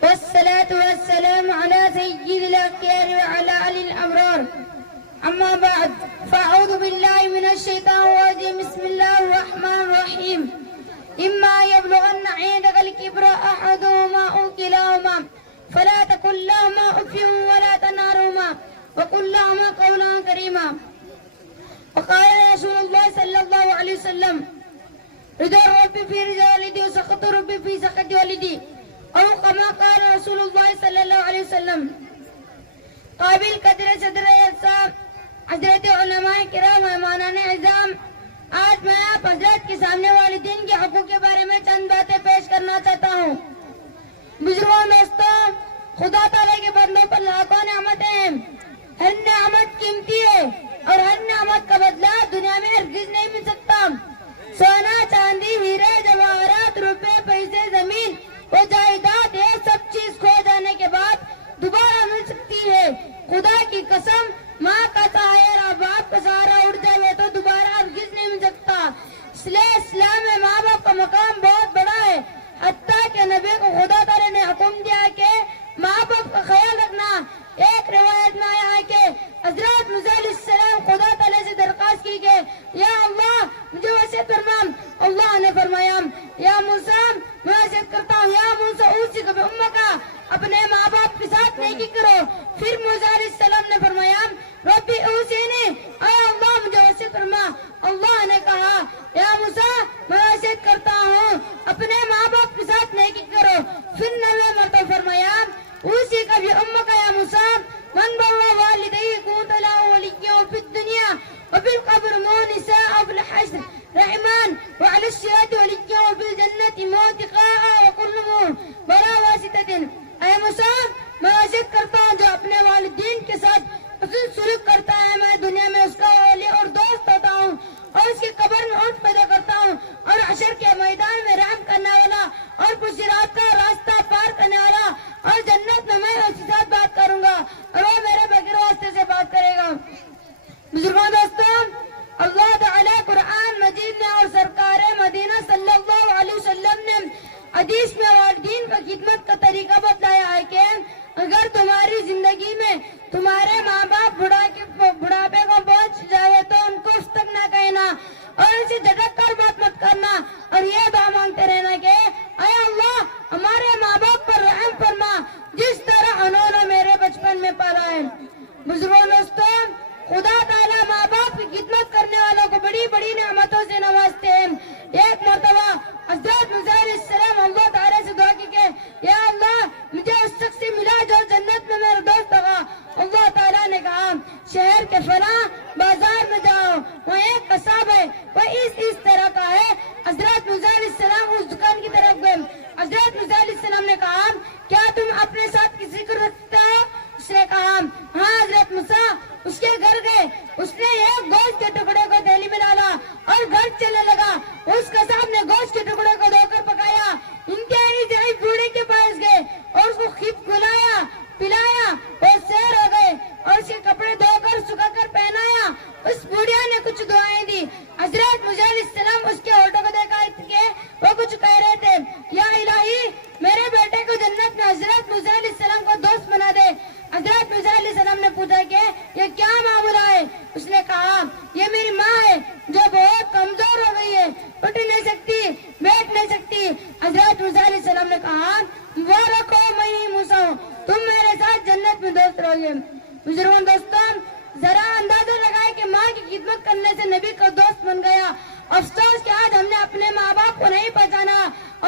والصلاة والسلام على سيد الأخيار وعلى آله الأبرار. أما بعد فأعوذ بالله من الشيطان الرجيم. بسم الله الرحمن الرحيم. إما يبلغن عندك الكبر أحد وقل لهما قولا كريما. وقال رسول الله صلى الله عليه وسلم رضا ربي في رضا والدي وسخط ربي في سخط والدي، او كما قال رسول الله صلى الله عليه وسلم. قابل قدر صدر صاحب، حضرت علماء کرام، مہمانان اعظام، آج میں آپ حضرت کے سامنے والدین کے حقوق کے بارے میں چند باتیں پیش کرنا چاہتا ہوں. بزرگوں، دوستوں، خدا تعالیٰ کے بندوں پر لاکھوں نعمتیں ہیں. ہر نعمت قیمتی ہے اور ہر نعمت کا بدلہ دنیا میں ہرگز نہیں مل سکتا. سونا، چاندی، ہیرے، جواہرات، روپے، پیسے، زمین و جائیداد، یہ سب چیز کھو جانے کے بعد دوبارہ مل سکتی ہے. خدا کی قسم، ماں کا سایہ اور باپ کا سہارا اڑ جائے تو دوبارہ ہرگز نہیں مل سکتا. اس لیے اسلام میں ماں باپ کا مقام بہت بڑا ہے. حتیٰ کہ نبی کو خدا تعالیٰ نے حکم دیا کہ ماں باپ کا خیال رکھنا. ایک روایت میں آیا ہے کہ حضرت موسیٰ علیہ السلام خدا تعالیٰ سے درخواست کی کہ یا اللہ مجھے وصیت فرما. اللہ نے فرمایا یا موسیٰ میں وصیت کرتا ہوں، یا موسیٰ اوصیک بأمک، اپنے ماں باپ کے ساتھ نیکی کرو. پھر موسیٰ علیہ السلام نے فرمایا ربی اوصینی، اے اللہ مجھے وصیت فرما. اللہ نے کہا یا موسیٰ میں وصیت کرتا ہوں اپنے ماں باپ کے ساتھ نیکی کرو. پھر نویں مرتبہ فرمایا اوصیک بأمک یا موسیٰ من بر والدیہ كنت له ولیا فی الدنیا وفی القبر مونسا وفی الحشر رحمان وعلى الصراط ولیا وفی الجنة موتقاء وكل برا واسطة. اے موسیٰ میں وصیت کرتا ہوں جو اپنے والدین کے ساتھ حسن سلوک کرتا ہے، میں دنیا میں اس کا ولی اور دوست ہوتا ہوں اور اس کی قبر میں اونٹ پیدا کرتا ہوں اور حشر کے میدان میں رحم کرنے والا اور صراط کا راستہ پار کرنے والا، اور جنت میں میں اس کے ساتھ بات کروں گا اور وہ میرے بغیر واسطے سے بات کرے گا. بزرگوں، دوستوں، اللہ تعالیٰ قرآن مجید میں اور سرکار مدینہ صلی اللہ علیہ وسلم نے حدیث میں والدین کا خدمت کا طریقہ بتلایا ہے کہ اگر تمہاری زندگی میں تمہارے ماں باپ بڑھاپے کو پہنچ جائے تو ان کو اس تک نہ کہنا اور اسے جھٹک کر بات مت کرنا اور یہ دعا مانگتے رہنا کہ اے اللہ ہمارے ماں باپ پر رحم فرما جس طرح انہوں نے میرے بچپن میں پالا ہے. بزرگوں، دوستوں، خدا تعالیٰ ماں باپ کی خدمت کرنے والوں کو بڑی بڑی نعمتوں سے نوازتے ہیں. ایک مرتبہ حضرت موسیٰ علیہ السلام اللہ تعالیٰ سے دعا کی کہ یا اللہ مجھے اس شخص سے ملا جو جنت میں میرا دوست ہوگا. اللہ تعالیٰ نے کہا شہر کے فلاں بازار میں جاؤ، وہاں ایک قصاب ہے، وہ اس طرح کا ہے. حضرت موسیٰ علیہ السلام اس دکان کی طرف گئے. حضرت موسیٰ علیہ السلام نے کہا کیا تم اپنے ساتھ کسی کو رکھتے ہو؟ اس نے کہا ہاں حضرت موسیٰ. اس کے گھر گئے، اس نے ایک گوشت کے ٹکڑے کو تھیلی میں ڈالا اور گھر چلنے لگا. اس قصاب نے گوشت کے ٹکڑے کو دھو کر پکایا. انتہائی ضعیف بوڑھے کے پاس گئے اور اس کو کھلایا پلایا اور سیر ہو گئے اور اس کے کپڑے دھو کر سکھا کر پہنایا. اس بوڑھیا نے کچھ دعائیں دی. حضرت موسیٰ علیہ السلام اس کے ہونٹوں کو دیکھا کہ وہ کچھ کہہ رہے تھے یا الہی میرے بیٹے کو جنت میں حضرت موسیٰ علیہ السلام کو دوست بنا دے. حضرت موسیٰ علیہ السلام نے پوچھا کہ یہ کیا معاملہ ہے؟ اس نے کہا یہ میری ماں ہے جو بہت کمزور ہو گئی ہے، اٹھ نہیں سکتی، بیٹھ نہیں سکتی. حضرت موسیٰ علیہ السلام نے کہا وہ رکھو میں ہی موسیٰ ہوں، تم میرے ساتھ جنت میں دوست رہو گے. بزرگوں، دوستوں، ذرا اندازہ لگائے کہ ماں کی خدمت کرنے سے نبی کا دوست بن گیا. افسوس کہ آج ہم نے اپنے ماں باپ کو نہیں پہچانا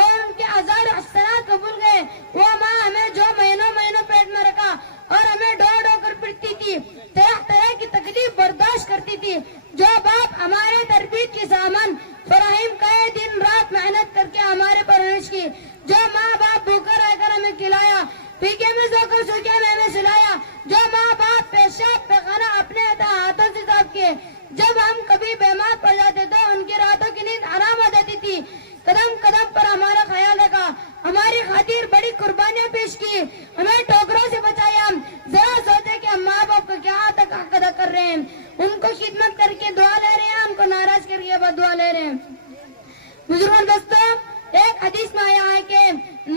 اور ان کے اعزار و احسانات کو بھول گئے. وہ ماں ہمیں جو مہینوں پیٹ میں رکھا اور ہمیں ڈو کر پڑتی تھی، طرح طرح کی تکلیف برداشت کرتی تھی. جو باپ ہمارے تربیت کے سامان فراہم کرے، دن رات محنت کر کے ہمارے پرورش کی. جو ماں باپ بھوکا رہ کر ہمیں کھلایا، پیکے میں سو کر سوکھے میں ہمیں سلایا. جو ماں باپ پیشاب پیخانہ اپنے ہاتھوں سے صاف کیے. جب ہم کبھی بیمار پڑ جاتے تو ان کی راتوں کی نیند حرام ہو جاتی تھی. قدم قدم پر ہمارا خیال رکھا، ہماری خاطر بڑی قربانیاں پیش کی، ہمیں ٹوکروں سے بچایا. ذرا سوچے کہ ہم ماں باپ کو کیا حق ادا کر رہے ہیں. ان کو خدمت کر کے دعا لے رہے ہیں، ان کو ناراض کر کے دعا لے رہے ہیں. بزرگوں، دوستوں، ایک حدیث میں آیا ہے کہ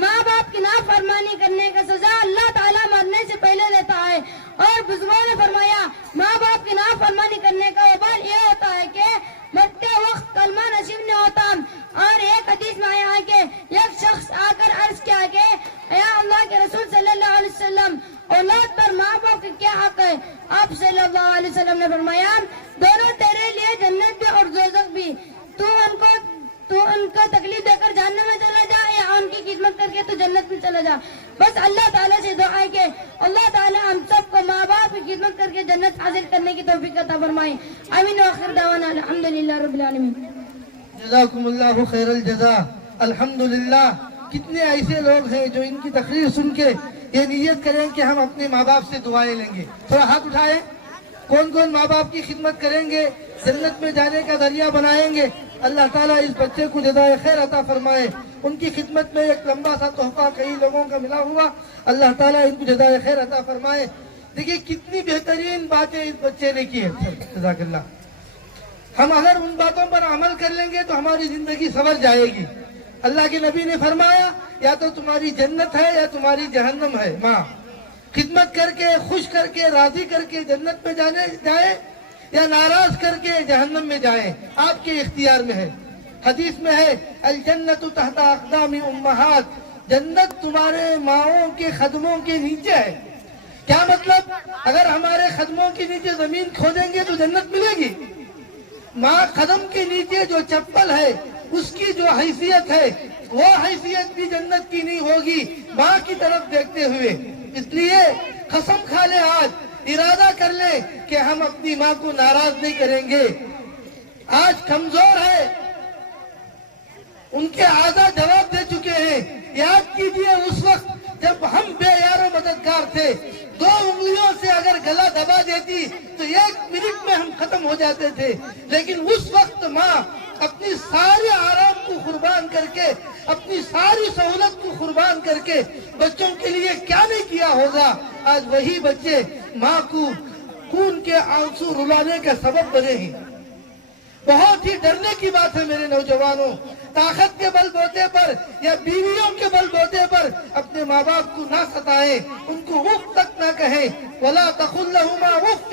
ماں باپ کی نافرمانی کرنے کا سزا اللہ تعالیٰ مرنے سے پہلے دیتا ہے. اور بزرگوں نے فرمایا ماں باپ کی نافرمانی کرنے کا وبال یہ ہوتا ہے کہ مرتے وقت کلمہ نصیب نہیں ہوتا. اور ایک حدیث میں آیا ہے کہ ایک شخص آ کر عرض کیا کہ یا اللہ کے رسول صلی اللہ علیہ وسلم اولاد پر ماں باپ کا کیا حق ہے؟ آپ آپ صلی اللہ علیہ وسلم نے فرمایا دونوں تیرے لیے جنت بھی اور دوزخ بھی، تو ان کو تکلیف دے کر جہنم میں چلا جا یا ان کی خدمت کر کے تو جنت میں چلا جا۔ بس اللہ تعالیٰ سے دعا ہے کہ اللہ تعالیٰ ہم سب کو ماں باپ کی خدمت کر کے جنت حاصل کرنے کی توفیق عطا فرمائے۔ آمین وآخر دعوانا الحمدللہ رب العالمین۔ جزاکم اللہ خیر الجزا۔ الحمدللہ کتنے ایسے لوگ ہیں جو ان کی تقریر سن کے یہ نیت کریں کہ ہم اپنے ماں باپ سے دعائیں لیں گے۔ تھوڑا ہاتھ اٹھائیں، کون کون ماں باپ کی خدمت کریں گے، جنت میں جانے کا ذریعہ بنائیں گے۔ اللہ تعالیٰ اس بچے کو جزائے خیر عطا فرمائے۔ ان کی خدمت میں ایک لمبا سا تحفہ کئی لوگوں کا ملا ہوا، اللہ تعالیٰ ان کو جزائے خیر عطا فرمائے۔ دیکھیے کتنی بہترین باتیں اس بچے نے کی ہے، جزاک اللہ۔ ہم اگر ان باتوں پر عمل کر لیں گے تو ہماری زندگی سنور جائے گی۔ اللہ کے نبی نے فرمایا یا تو تمہاری جنت ہے یا تمہاری جہنم ہے۔ ماں خدمت کر کے، خوش کر کے، راضی کر کے جنت میں جائے یا ناراض کر کے جہنم میں جائیں، آپ کے اختیار میں ہے۔ حدیث میں ہے الجنت تحت اقدام امہات، جنت تمہارے ماؤں کے قدموں کے نیچے ہے۔ کیا مطلب؟ اگر ہمارے قدموں کے نیچے زمین کھودیں گے تو جنت ملے گی۔ ماں قدم کے نیچے جو چپل ہے اس کی جو حیثیت ہے وہ حیثیت بھی جنت کی نہیں ہوگی ماں کی طرف دیکھتے ہوئے۔ اس لیے قسم کھا لے، آج ارادہ کر لے کہ ہم اپنی ماں کو ناراض نہیں کریں گے۔ آج کمزور ہے، ان کے اعضاء جواب دے چکے ہیں۔ یاد کیجئے اس وقت جب ہم بے یار و مددگار تھے، 2 انگلیوں سے اگر گلا دبا دیتی تو 1 منٹ میں ہم ختم ہو جاتے تھے، لیکن اس وقت ماں اپنی سارے آرام کو قربان کر کے، اپنی ساری سہولت کو قربان کر کے بچوں کے لیے کیا نہیں کیا ہوگا۔ آج وہی بچے ماں کو خون کے آنسو رلانے کا سبب بنے ہیں۔ بہت ہی ڈرنے کی بات ہے میرے نوجوانوں، طاقت کے بل بوتے پر یا بیویوں کے بل بوتے پر اپنے ماں باپ کو نہ ستائیں، ان کو اف تک نہ کہیں۔ وَلَا تَقُلْ لَهُمَا اُفٍّ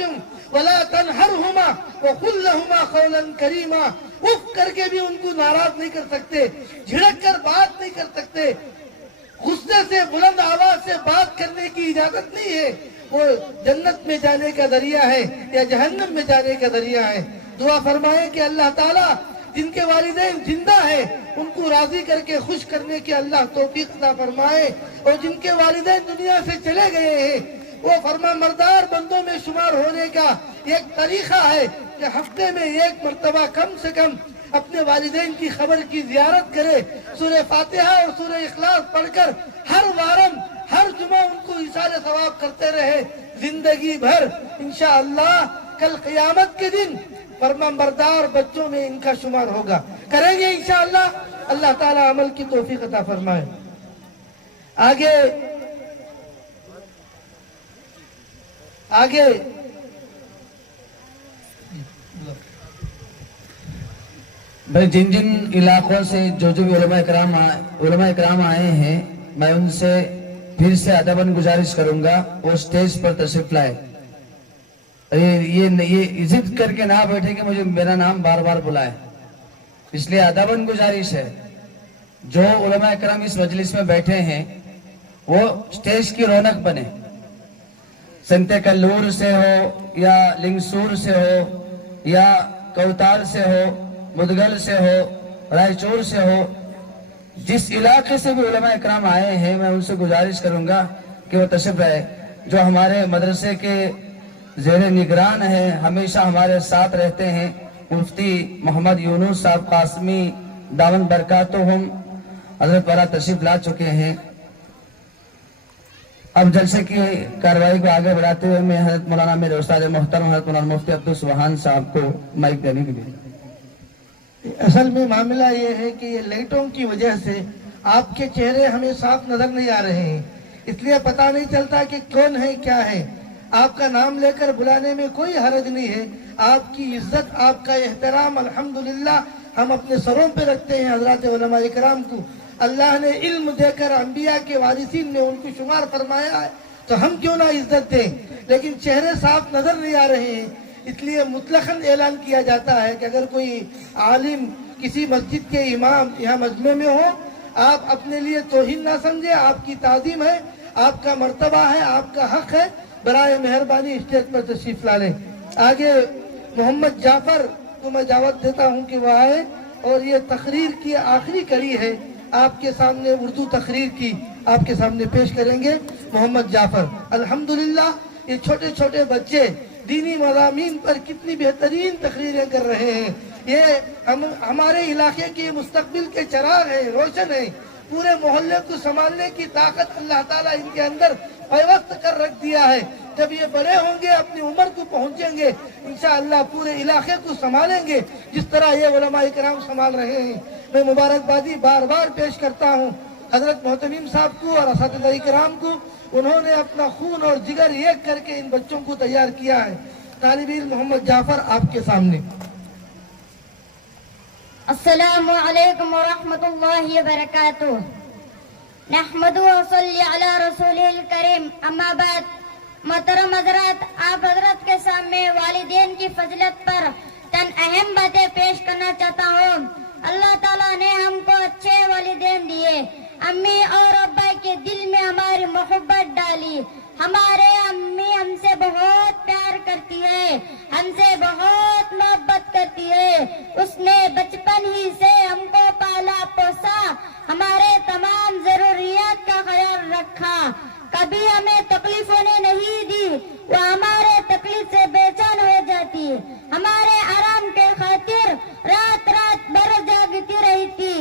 وَلَا تَنْهَرْهُمَا وَقُلْ لَهُمَا قَوْلًا كَرِيمًا۔ اف کر کے بھی ان کو ناراض نہیں کر سکتے، جھڑک کر بات نہیں کر سکتے، غصے سے بلند آواز سے بات کرنے کی اجازت نہیں ہے۔ وہ جنت میں جانے کا ذریعہ ہے یا جہنم میں جانے کا ذریعہ ہے۔ دعا فرمائیں کہ اللہ تعالیٰ جن کے والدین زندہ ہیں ان کو راضی کر کے خوش کرنے کی اللہ توفیق عطا فرمائے، اور جن کے والدین دنیا سے چلے گئے ہیں وہ فرما مردار بندوں میں شمار ہونے کا ایک طریقہ ہے کہ ہفتے میں 1 مرتبہ کم سے کم اپنے والدین کی خبر کی زیارت کرے، سورہ فاتحہ اور سورہ اخلاص پڑھ کر ہر وارم ہر جمعہ ان کو ایصال ثواب کرتے رہے زندگی بھر۔ انشاءاللہ کل قیامت کے دن فرمانبردار بچوں میں ان کا شمار ہوگا۔ کریں گے انشاءاللہ، اللہ تعالیٰ عمل کی توفیق عطا فرمائے۔ آگے بھائی جن جن علاقوں سے جو بھی علماء اکرام آئے ہیں، میں ان سے پھر سے ادباً گزارش کروں گا وہ اسٹیج پر تشریف لائے۔ یہ ضد کر کے نہ بیٹھے کہ مجھے میرا نام بار بار بلائے، اس لیے ادباً گزارش ہے جو علماء اکرام اس مجلس میں بیٹھے ہیں وہ اسٹیج کی رونق بنے۔ سنتے کلور سے ہو یا لنگسور سے ہو یا کوتال سے ہو، مدگل سے ہو، رائے چور سے ہو، جس علاقے سے بھی علماء اکرام آئے ہیں میں ان سے گزارش کروں گا کہ وہ تشریف لائے۔ جو ہمارے مدرسے کے زیر نگران ہیں، ہمیشہ ہمارے ساتھ رہتے ہیں، مفتی محمد یونس صاحب قاسمی دامن برکاتہم حضرت والا تشریف لا چکے ہیں۔ اب جلسے کی کارروائی کو آگے بڑھاتے ہوئے میں حضرت مولانا میرے استاد محترم حضرت مولانا مفتی عبدالسبحان صاحب کو مائک دینے کے لیے۔ اصل میں معاملہ یہ ہے کہ یہ لائٹوں کی وجہ سے آپ کے چہرے ہمیں صاف نظر نہیں آ رہے ہیں، اس لیے پتہ نہیں چلتا کہ کون ہے کیا ہے۔ آپ کا نام لے کر بلانے میں کوئی حرج نہیں ہے، آپ کی عزت، آپ کا احترام الحمدللہ ہم اپنے سروں پہ رکھتے ہیں۔ حضرات علماء اکرام کو اللہ نے علم دے کر انبیاء کے وارثین نے ان کو شمار فرمایا ہے، تو ہم کیوں نہ عزت دیں، لیکن چہرے صاف نظر نہیں آ رہے ہیں، اس لیے مطلقاً اعلان کیا جاتا ہے کہ اگر کوئی عالم کسی مسجد کے امام یہاں مجمع میں ہو، آپ اپنے لیے توہین نہ سمجھے، آپ کی تعظیم ہے، آپ کا مرتبہ ہے، آپ کا حق ہے، बराए मेहरबानी स्टेज पर तशरीफ ला लें। आगे मोहम्मद जाफर को मैं दावत देता हूं कि वह आए और ये तकरीर की आखिरी कड़ी है आपके सामने उर्दू तकरीर की आपके सामने पेश करेंगे मोहम्मद जाफर। अल्हम्दुलिल्लाह ये छोटे छोटे बच्चे दीनी मज़ामीन पर कितनी बेहतरीन तकरीरें कर रहे हैं। ये हमारे इलाके के मुस्तकबिल के चिराग है, रोशन है। पूरे मोहल्ले को संभालने की ताकत अल्लाह ताला इनके अंदर पैवस्त कर रख दिया है। जब ये बड़े होंगे अपनी उम्र को पहुंचेंगे इंशाअल्लाह पूरे इलाके को संभालेंगे जिस तरह ये उलमा इकराम संभाल रहे हैं। मैं मुबारकबादी बार बार पेश करता हूँ हजरत मोहतमीम साहब को और असातिज़ा इकराम को। उन्होंने अपना खून और जिगर एक करके इन बच्चों को तैयार किया है। तालिब इल्म मोहम्मद जाफर आपके सामने। अस्सलामु अलैकुम व रहमतुल्लाहि व बरकातुहू। नहमदुहु व नसल्ली अला रसूलिल करीम। अम्मा बाद, मोहतरम हज़रात, आप हजरत के सामने वालिदैन की फजीलत पर चंद अहम बातें पेश करना चाहता हूँ। अल्लाह ताला ने हमको अच्छे वालिदैन दिए। अम्मी और अब्बा के दिल में हमारी मोहब्बत डाली। हमारे अम्मी हमसे बहुत प्यार करती है, हमसे बहुत मोहब्बत करती है। उसने बचपन ही से हमको पाला पोसा, हमारे तमाम जरूरियात का ख्याल रखा। कभी हमें तकलीफ होने नहीं दी। वो हमारे तकलीफ से बेचैन हो जाती, हमारे आराम के खातिर रात रात भर जागती रहती।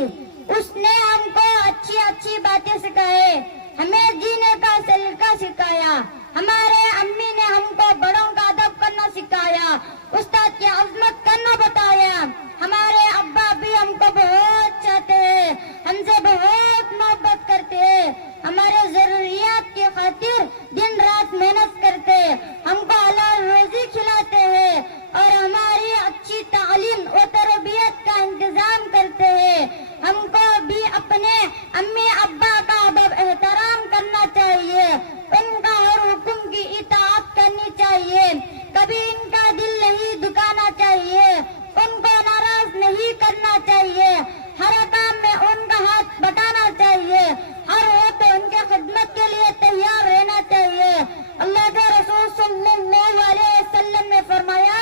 उसने हमको अच्छी अच्छी बातें सिखाए, हमें जीने का सलीका सिखाया। हमारे अम्मी ने हमको बड़ों का अदब करना सिखाया, उस्ताद की अज़मत करना बताया। हमारे अब्बा भी हमको बहुत चाहते हैं, हमसे बहुत मोहब्बत करते हैं। हमारे जरूरियात की खातिर दिन रात मेहनत करते, हमको हलाल रोजी खिलाते हैं और हमारी अच्छी तालीम और तरबियत का इंतजाम करते हैं। हमको भी अपने अम्मी अब्बा का अदब एहतराम करना चाहिए, उनका हर हुक्म की इताअत करनी चाहिए। कभी इनका दिल नहीं दुखाना चाहिए, उनको नाराज नहीं करना चाहिए। हर काम में उनका हाथ बटाना चाहिए, हर वक्त उनके खिदमत के लिए तैयार रहना चाहिए। अल्लाह के रसूल सल्लल्लाहु अलैहि वसल्लम ने फरमाया,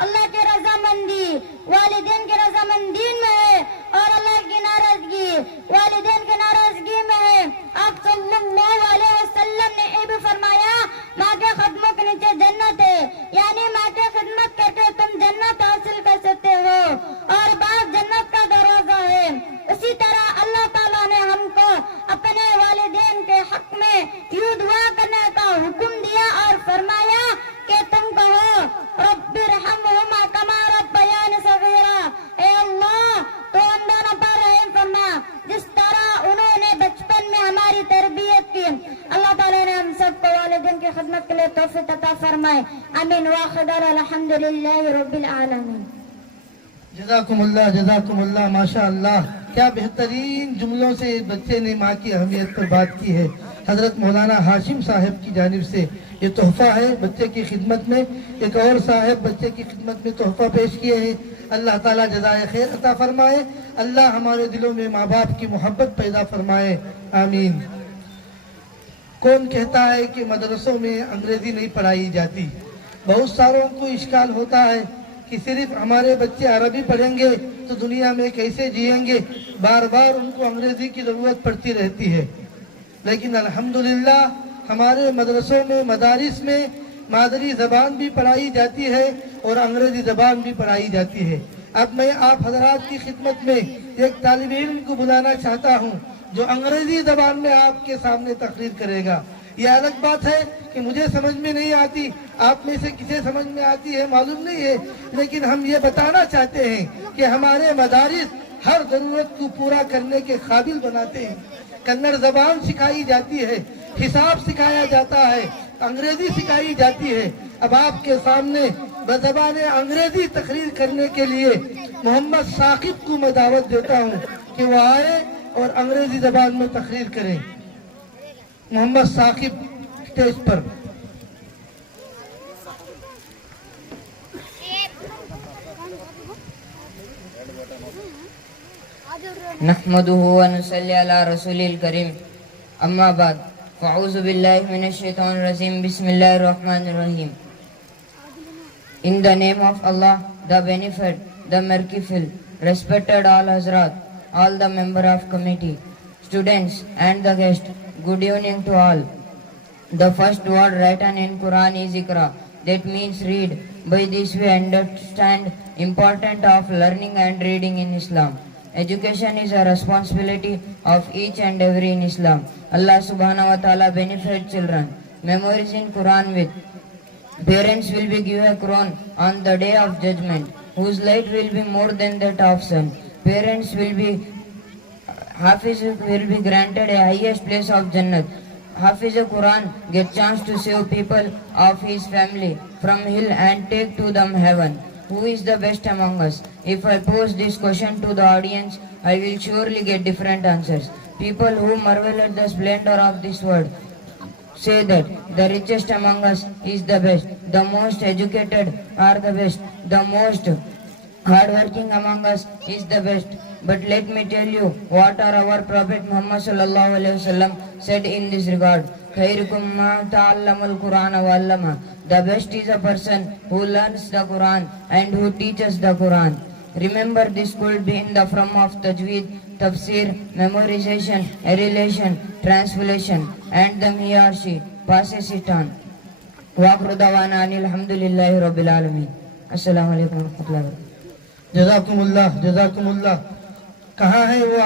अल्लाह की रजामंदी वालिदैन की रजामंदी में है और अल्लाह की नाराजगी वालिदैन की नाराजगी में है। आप सल्लल्लाहु अलैहि वसल्लम ने ये भी फरमाया, माँ के कदमों के नीचे जन्नत है, यानी माँ की खिदमत करके तुम जन्नत हासिल कर सकते हो और बाप जन्नत का दरवाजा है। उसी तरह अल्लाह ताला ने हमको अपने वालिदैन के हक में यूं दुआ करने का हुक्म दिया और फरमाया कि तुम कहो रब्बिरहमहुमा कमा रब्बयानी सगीरा। ए अल्लाह, तो उन दोनों पर रहम फरमा जिस तरह उन्होंने बचपन में हमारी तरबियत की। अल्लाह ताला ने हम सबको वालिदैन की खिदमत के लिए तौफीक अता फरमाए। आमीन व आखिर अल्हम्दुलिल्लाहि रब्बिल आलमीन। जज़ाकुमुल्लाह माशाअल्लाह। क्या बेहतरीन जुमलों से इस बच्चे ने माँ की अहमियत पर बात की है। हजरत मौलाना हाशिम साहब की जानिब से ये तोहफा है बच्चे की खिदमत में। एक और साहब बच्चे की खिदमत में तोहफा पेश किए हैं। अल्लाह ताला जज़ाए खैर अता फरमाए। अल्लाह हमारे दिलों में माँ बाप की मोहब्बत पैदा फरमाए, आमीन। कौन कहता है कि मदरसों में अंग्रेजी नहीं पढ़ाई जाती? बहुत सारों को इश्काल होता है कि सिर्फ हमारे बच्चे अरबी पढ़ेंगे तो दुनिया में कैसे जिएंगे। बार बार उनको अंग्रेजी की ज़रूरत पड़ती रहती है, लेकिन अल्हम्दुलिल्लाह हमारे मदरसों में मदारिस में मादरी ज़बान भी पढ़ाई जाती है और अंग्रेजी ज़बान भी पढ़ाई जाती है। अब मैं आप हजरात की खिदमत में एक तालिब इल्म को बुलाना चाहता हूँ जो अंग्रेजी ज़बान में आपके सामने तकरीर करेगा। ये अलग बात है कि मुझे समझ में नहीं आती, आप में से किसे समझ में आती है मालूम नहीं है, लेकिन हम ये बताना चाहते हैं कि हमारे मदारिस हर ज़रूरत को पूरा करने के काबिल बनाते हैं। कन्नड़ ज़बान सिखाई जाती है, हिसाब सिखाया जाता है, अंग्रेजी सिखाई जाती है। अब आपके सामने बज़बान अंग्रेजी तकरीर करने के लिए मोहम्मद साकिब को मैं दावत देता हूँ कि वो आए और अंग्रेजी ज़बान में तकरीर करें। मोहम्मद साकिब स्टेज पर। नहमदुहु व नसल्ली अला रसूलिल करीम। अम्मा बाद, فاعوذ باللہ من الشیطان الرجیم بسم اللہ الرحمن الرحیم. In the name of Allah, the Beneficent, the Merciful, respected all Hazrat, all the member of committee, students and the guests, good evening to all. The first word written in Quran is Iqra, that means read. By this we understand importance of learning and reading in Islam. Education is a responsibility of each and every in Islam. Allah subhanahu wa ta'ala benefits children. Memories in Quran with parents will be given a crown on the day of judgment, whose light will be more than that of sun. Parents will be Hafiz will be granted a highest place of Jannat. Hafiz Quran get chance to save people of his family from hell and take to them heaven. Who is the best among us? If I pose this question to the audience, I will surely get different answers. People who marvel at the splendor of this world say that the richest among us is the best, the most educated are the best, the most hardworking among us is the best. But let me tell you what our Prophet Muhammad sallallahu alaihi wasallam said in this regard. Khairukum man ta'allama al-Quran wa 'allama. The best is a person who learns the Quran and who teaches the Quran. Remember, this could be in the form of tajweed, tafsir, memorization, relation, translation, and then he or she passes it on. Wa akhiru da'wana alhamdulillahi rabbil alamin. Assalamu alaikum wa rahmatullahi wa barakatuh. जज़ाकुमुल्लाह जज़ाकुमुल्लाह. कहाँ है वो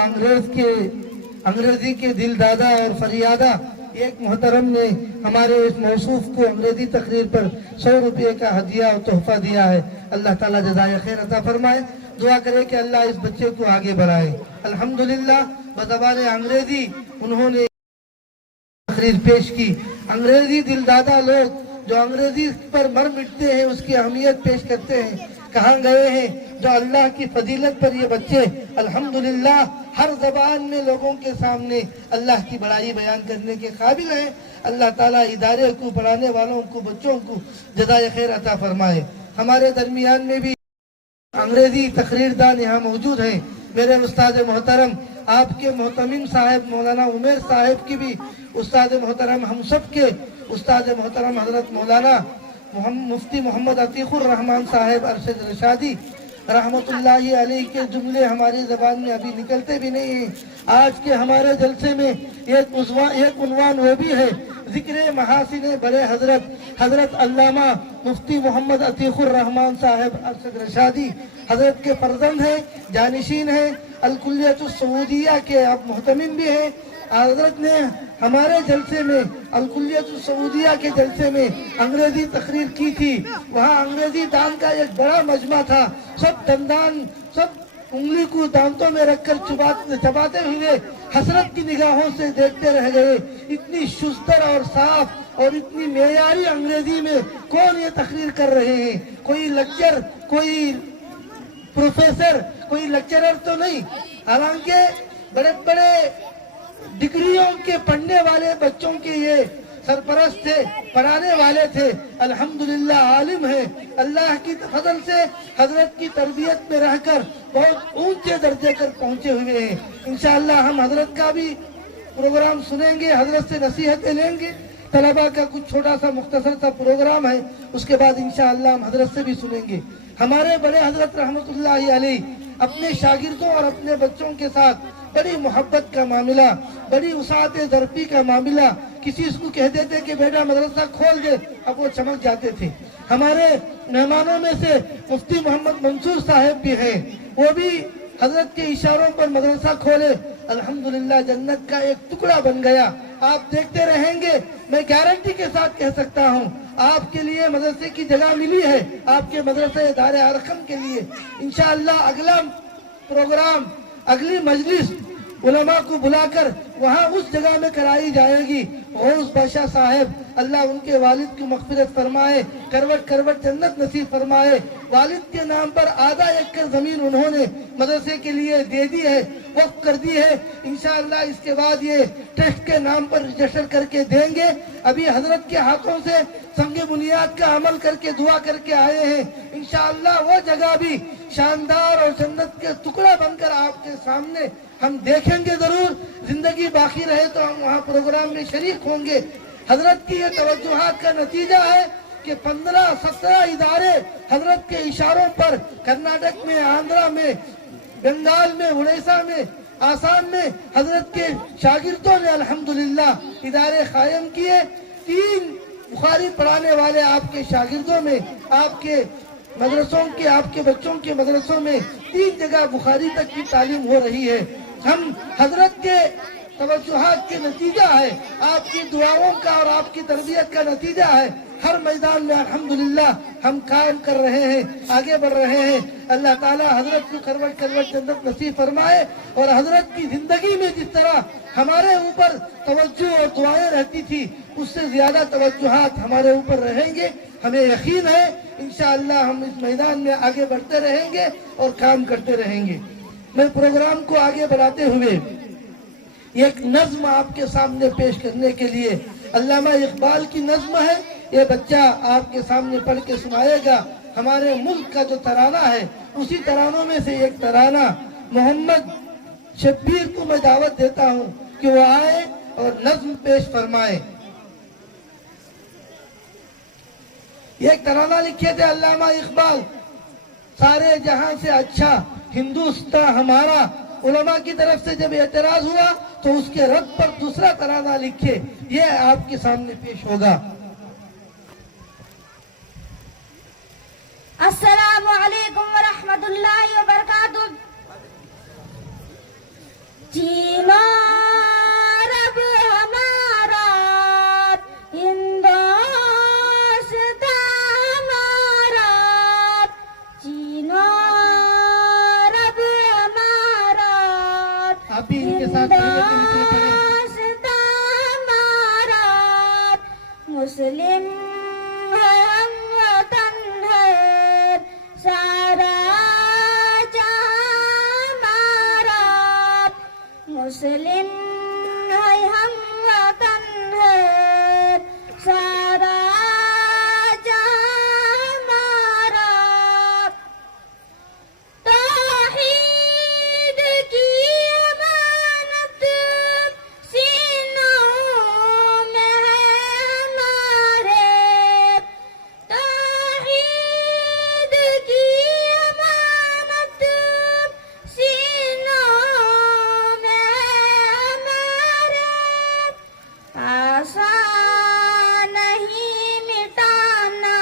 अंग्रेजी के दिल दादा और फरियादा. एक मोहतरम ने हमारे इस मौसूफ को अंग्रेजी तकरीर पर 100 रुपये का हदिया और तोहफा दिया है. अल्लाह ताला जज़ाए खैर अता फरमाए. दुआ करें कि अल्लाह इस बच्चे को आगे बढ़ाए. अल्हम्दुलिल्लाह बज़बान अंग्रेजी उन्होंने तकरीर पेश की. अंग्रेजी दिल दादा लोग जो अंग्रेजी पर मर मिटते हैं उसकी अहमियत पेश करते हैं. कहाँ गए हैं जो अल्लाह की फजीलत पर ये बच्चे अल्हम्दुलिल्लाह हर ज़बान में लोगों के सामने अल्लाह की बड़ाई बयान करने के काबिल हैं. अल्लाह ताला इदारे को पढ़ाने वालों को बच्चों को जज़ाए खैर अता फरमाए. हमारे दरमियान में भी अंग्रेजी तकरीरदान यहाँ मौजूद हैं. मेरे उस्ताद मोहतरम आपके मोहतमिम साहब मौलाना उमेर साहब की भी उस्ताद मोहतरम हम सब के उस्ताद मोहतरम हजरत मौलाना मुफ्ती मोहम्मद अतीकुर रहमान साहब अरशद रशादी रहमतुल्लाहि अलैह के जुमले हमारी ज़बान में अभी निकलते भी नहीं हैं. आज के हमारे जलसे में एक उन्वान वो भी है ज़िक्र महासिने बड़े हजरत अल्लामा मुफ्ती मोहम्मद अतीकुर रहमान साहब अरशद रशादी हजरत के फर्जंद हैं, जानिशीन हैं, अल-कुल्लियतुस सऊदिया के आप मोहतमिम भी हैं. हजरत ने हमारे जलसे में अल-कुल्लियतुस सऊदिया के जलसे में अंग्रेजी तकरीर की थी. वहाँ अंग्रेजी दान का एक बड़ा मजमा था. सब दंदान सब उंगली को दांतों में रखकर चबाते हुए हसरत की निगाहों से देखते रह गए. इतनी शुस्तर और साफ और इतनी मेयारी अंग्रेजी में कौन ये तकरीर कर रहे हैं? कोई लेक्चर, कोई प्रोफेसर, कोई लेक्चरर तो नहीं. हालांकि बड़े बड़े डिग्रियों के पढ़ने वाले बच्चों के ये सरपरस्त थे, पढ़ाने वाले थे. अल्हम्दुलिल्लाह आलिम है. अल्लाह की फजल से हजरत की तरबियत में रहकर बहुत ऊंचे दर्जे कर पहुंचे हुए हैं. इंशाअल्लाह हम हजरत का भी प्रोग्राम सुनेंगे, हजरत से नसीहतें लेंगे. तलबा का कुछ छोटा सा मुख्तसर सा प्रोग्राम है, उसके बाद इंशाअल्लाह हम हजरत से भी सुनेंगे. हमारे बड़े हजरत रहमतुल्लाहि अलैह अपने शागिर्दों और अपने बच्चों के साथ बड़ी मोहब्बत का मामला, बड़ी उसात ज़रफ़ी का मामला. किसी को कह देते कि बेटा मदरसा खोल दे, अब वो चमक जाते थे. हमारे मेहमानों में से मुफ्ती मोहम्मद मंसूर साहब भी हैं. वो भी हजरत के इशारों पर मदरसा खोले. अल्हम्दुलिल्लाह जन्नत का एक टुकड़ा बन गया. आप देखते रहेंगे. मैं गारंटी के साथ कह सकता हूँ आपके लिए मदरसे की जगह मिली है, आपके मदरसे दारे अरकम के लिए. इंशाअल्लाह अगला प्रोग्राम, अगली मजलिस उलमा को बुलाकर वहाँ उस जगह में कराई जाएगी. गौस बादशाह साहब अल्लाह उनके वालिद की मग़फ़िरत फरमाए, करवट करवट जन्नत नसीब फरमाए. वालिद के नाम पर आधा एकड़ जमीन उन्होंने मदरसे के लिए दे दी है, वक्फ कर दी है. इंशाअल्लाह इसके बाद ये ट्रस्ट के नाम पर रजिस्टर करके देंगे. अभी हजरत के हाथों से संगे बुनियाद का अमल करके दुआ करके आए हैं. इंशाअल्लाह वो जगह भी शानदार और जन्नत के टुकड़ा बनकर आपके सामने हम देखेंगे जरूर, जिंदगी बाकी रहे तो हम वहाँ प्रोग्राम में शरीक होंगे। हजरत की ये तवज्जुहात का नतीजा है कि 15-17 इदारे हजरत के इशारों पर कर्नाटक में, आंध्रा में, बंगाल में, उड़ीसा में, आसाम में हजरत के शागिर्दों ने अल्हम्दुलिल्लाह इदारे कायम किए। 3 बुखारी पढ़ाने वाले आपके शागिर्दों में, आपके मदरसों के, आपके बच्चों के मदरसों में 3 जगह बुखारी तक की तालीम हो रही है। हम हजरत के तवज्जुहात के नतीजा है, आपकी दुआओं का और आपकी तरबियत का नतीजा है। हर मैदान में अल्हम्दुलिल्लाह हम कायम कर रहे हैं, आगे बढ़ रहे हैं। अल्लाह ताला हजरत को करवट करवट जन्नत नसीब फरमाए और हजरत की जिंदगी में जिस तरह हमारे ऊपर तवज्जो और दुआएं रहती थी, उससे ज्यादा तवज्जुहात हमारे ऊपर रहेंगे। हमें यकीन है इंशाअल्लाह हम इस मैदान में आगे बढ़ते रहेंगे और काम करते रहेंगे। मैं प्रोग्राम को आगे बढ़ाते हुए एक नज्म आपके सामने पेश करने के लिए, अल्लामा इकबाल की नज्म है, ये बच्चा आपके सामने पढ़ के सुनाएगा। हमारे मुल्क का जो तराना है उसी तरानों में से एक तराना मोहम्मद शब्बीर को मैं दावत देता हूँ कि वो आए और नज्म पेश फरमाए। एक तराना लिखे थे अल्लामा इकबाल, सारे जहां से अच्छा हिंदुस्तान हमारा। उलमा की तरफ से जब एतराज हुआ तो उसके रद्द पर दूसरा तराना लिखे, ये आपके सामने पेश होगा। अस्सलामु अलैकुम व रहमतुल्लाहि व बरकातुहू। जीना रब हमारा, हिंदुस्तान हमारा, जीना रब हमारा, आप भी इनके साथ हिंदुस्तान हमारा, मुस्लिम है हम वतन है सारा जहां हमारा, मुस्लिम है हम वतन है सारा जहां हमारा। तौहीद की अमानत सीनों में है हमारे, तौहीद की अमानत सीनों में है हमारे। आसान नहीं मिटाना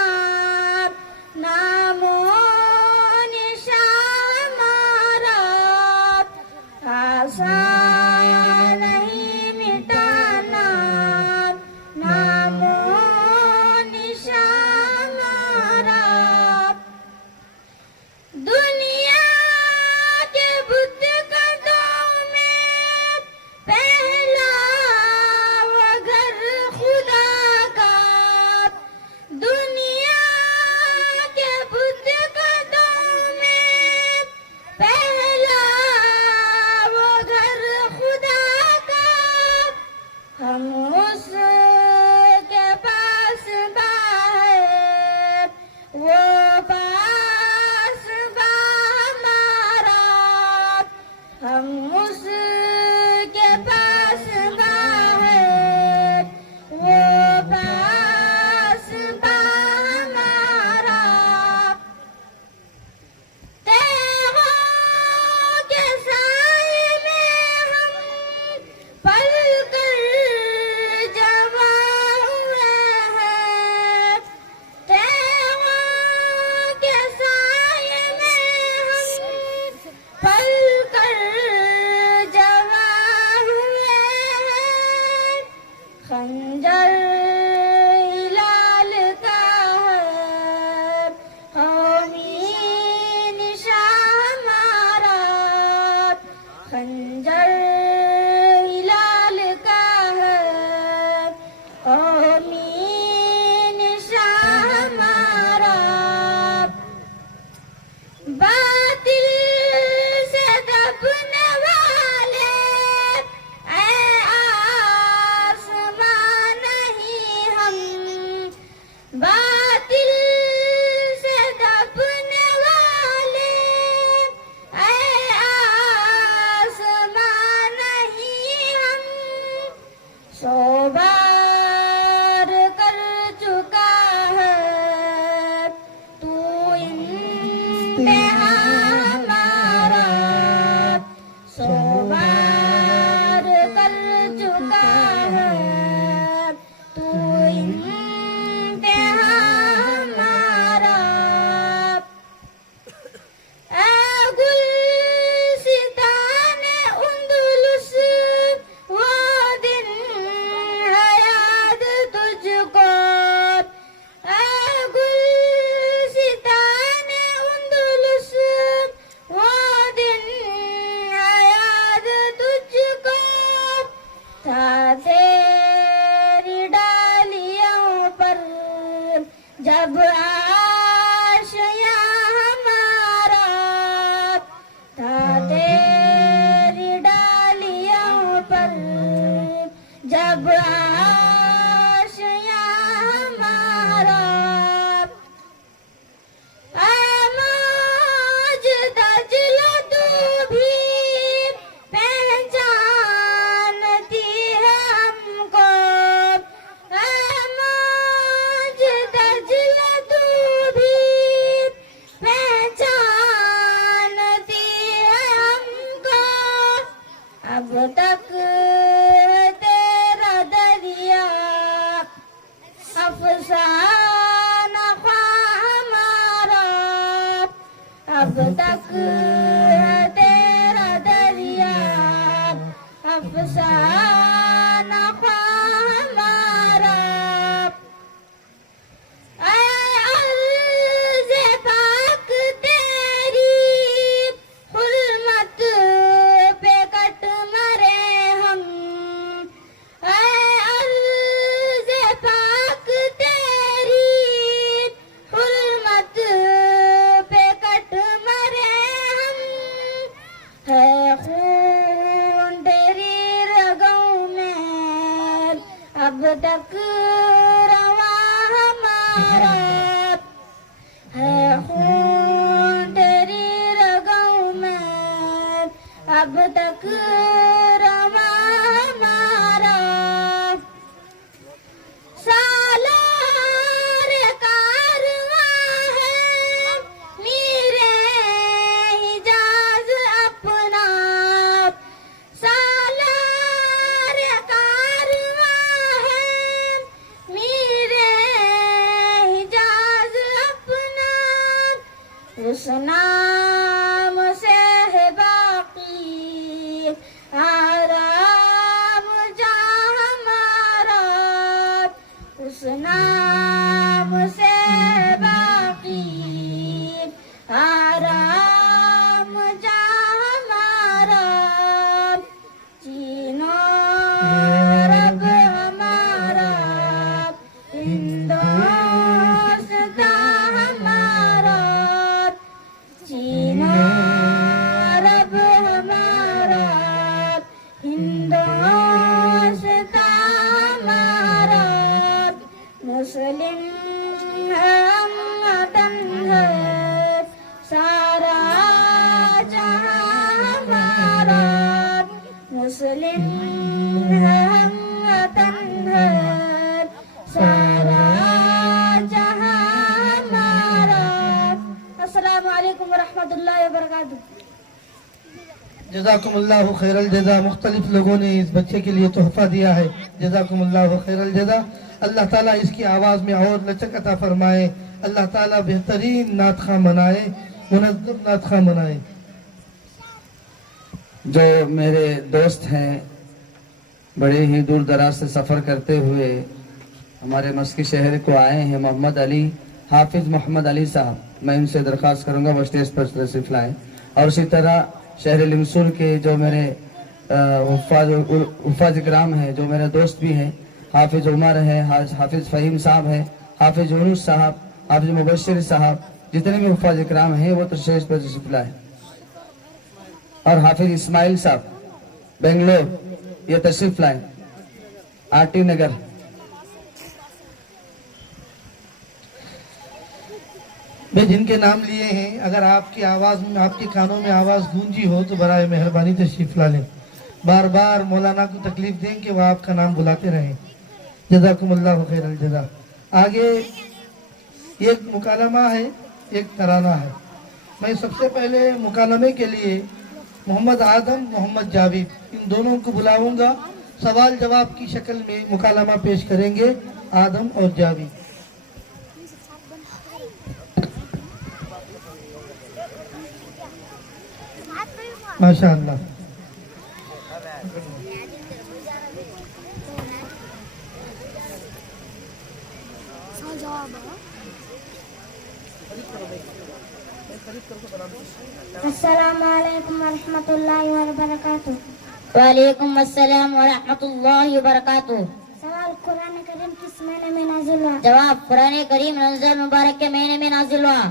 नामो निशान हमारा, आसान नहीं मिटाना नामो निशान हमारा। दुनिया के बुत कदों में पहला वो घर खुदा का, दुनिया के बुत कदों में पहला वो घर اب آشیاں ہمارا آماج دجل تو بھی پہچانتی ہے ہم کو آماج دجل تو بھی پہچانتی ہے ہم کو اب تک تیرا دریا افسانہ خواہ ہمارا اب تک تیرا دریا افسانہ خواہ ہمارا اے عرض پاک تیری حرمت پہ کٹ مرے ہم اے عرض پاک تیری حرمت پہ کٹ مرے ہم ہے خون تیری رگوں میں اب تک رواں ہمارا ہے خون تیری رگوں میں اب تک رواں ہمارا سالار کارواں ہے میرے حجاز اپنا سالار کارواں ہے میرے حجاز اپنا اس نام سے ہے باقی آرام جہاں ہمارا اس نام سے ہے باقی آرام جہاں ہمارا چینو رب ہمارا ہندوستان ہمارا چینو رب ہمارا ہندوستان ہمارا مسلم ہے ہم وطن ہے سارا جہاں ہمارا مسلم ہے ہم وطن ہے سارا جہاں ہمارا السلام علیکم ورحمۃ اللہ وبرکاتہ جزاکم اللہ خیر الجزا. مختلف لوگوں نے اس بچے کے لیے تحفہ دیا ہے. جزاکم اللہ خیر الجزا. اللہ تعالیٰ اس کی آواز میں اور لچک عطا فرمائے. اللہ تعالیٰ بہترین نعت خواں بنائے, منظم نعت خواں بنائے. جو میرے دوست ہیں بڑے ہی دور دراز سے سفر کرتے ہوئے ہمارے مسکی شہر کو آئے ہیں, محمد علی حافظ محمد علی صاحب, میں ان سے درخواست کروں گا وہ اسٹیج پر تشریف لائیں. اور اسی طرح شہر لمسول کے جو میرے حفاظ اکرام ہیں, جو میرے دوست بھی ہیں, حافظ عمر ہے, حافظ فہیم صاحب ہے, حافظ یونس صاحب, حافظ مبشر صاحب, جتنے بھی حفاظ اکرام ہیں وہ اسٹیج پر تشریف لائیں. اور حافظ اسماعیل صاحب بنگلور یہ تشریف لائیں, آر ٹی نگر. میں جن کے نام لیے ہیں اگر آپ کی آواز میں, آپ کے کانوں میں آواز گونجی ہو تو برائے مہربانی تشریف لا لیں. بار بار مولانا کو تکلیف دیں کہ وہ آپ کا نام بلاتے رہیں. جزاکم اللہ خیر الجزا. آگے ایک مکالمہ ہے, ایک ترانہ ہے. میں سب سے پہلے مکالمے کے لیے محمد آدم, محمد جاوید ان دونوں کو بلاؤں گا. سوال جواب کی شکل میں مکالمہ پیش کریں گے آدم اور جاوید. ماشاء اللہ. السلام علیکم ورحمۃ اللہ وبرکاتہ. وعلیکم السلام ورحمۃ اللہ وبرکاتہ. سوال قرآن کریم کس مہینے میں نازل ہوا؟ جواب قرآن کریم رمضان مبارک کے مہینے میں نازل ہوا.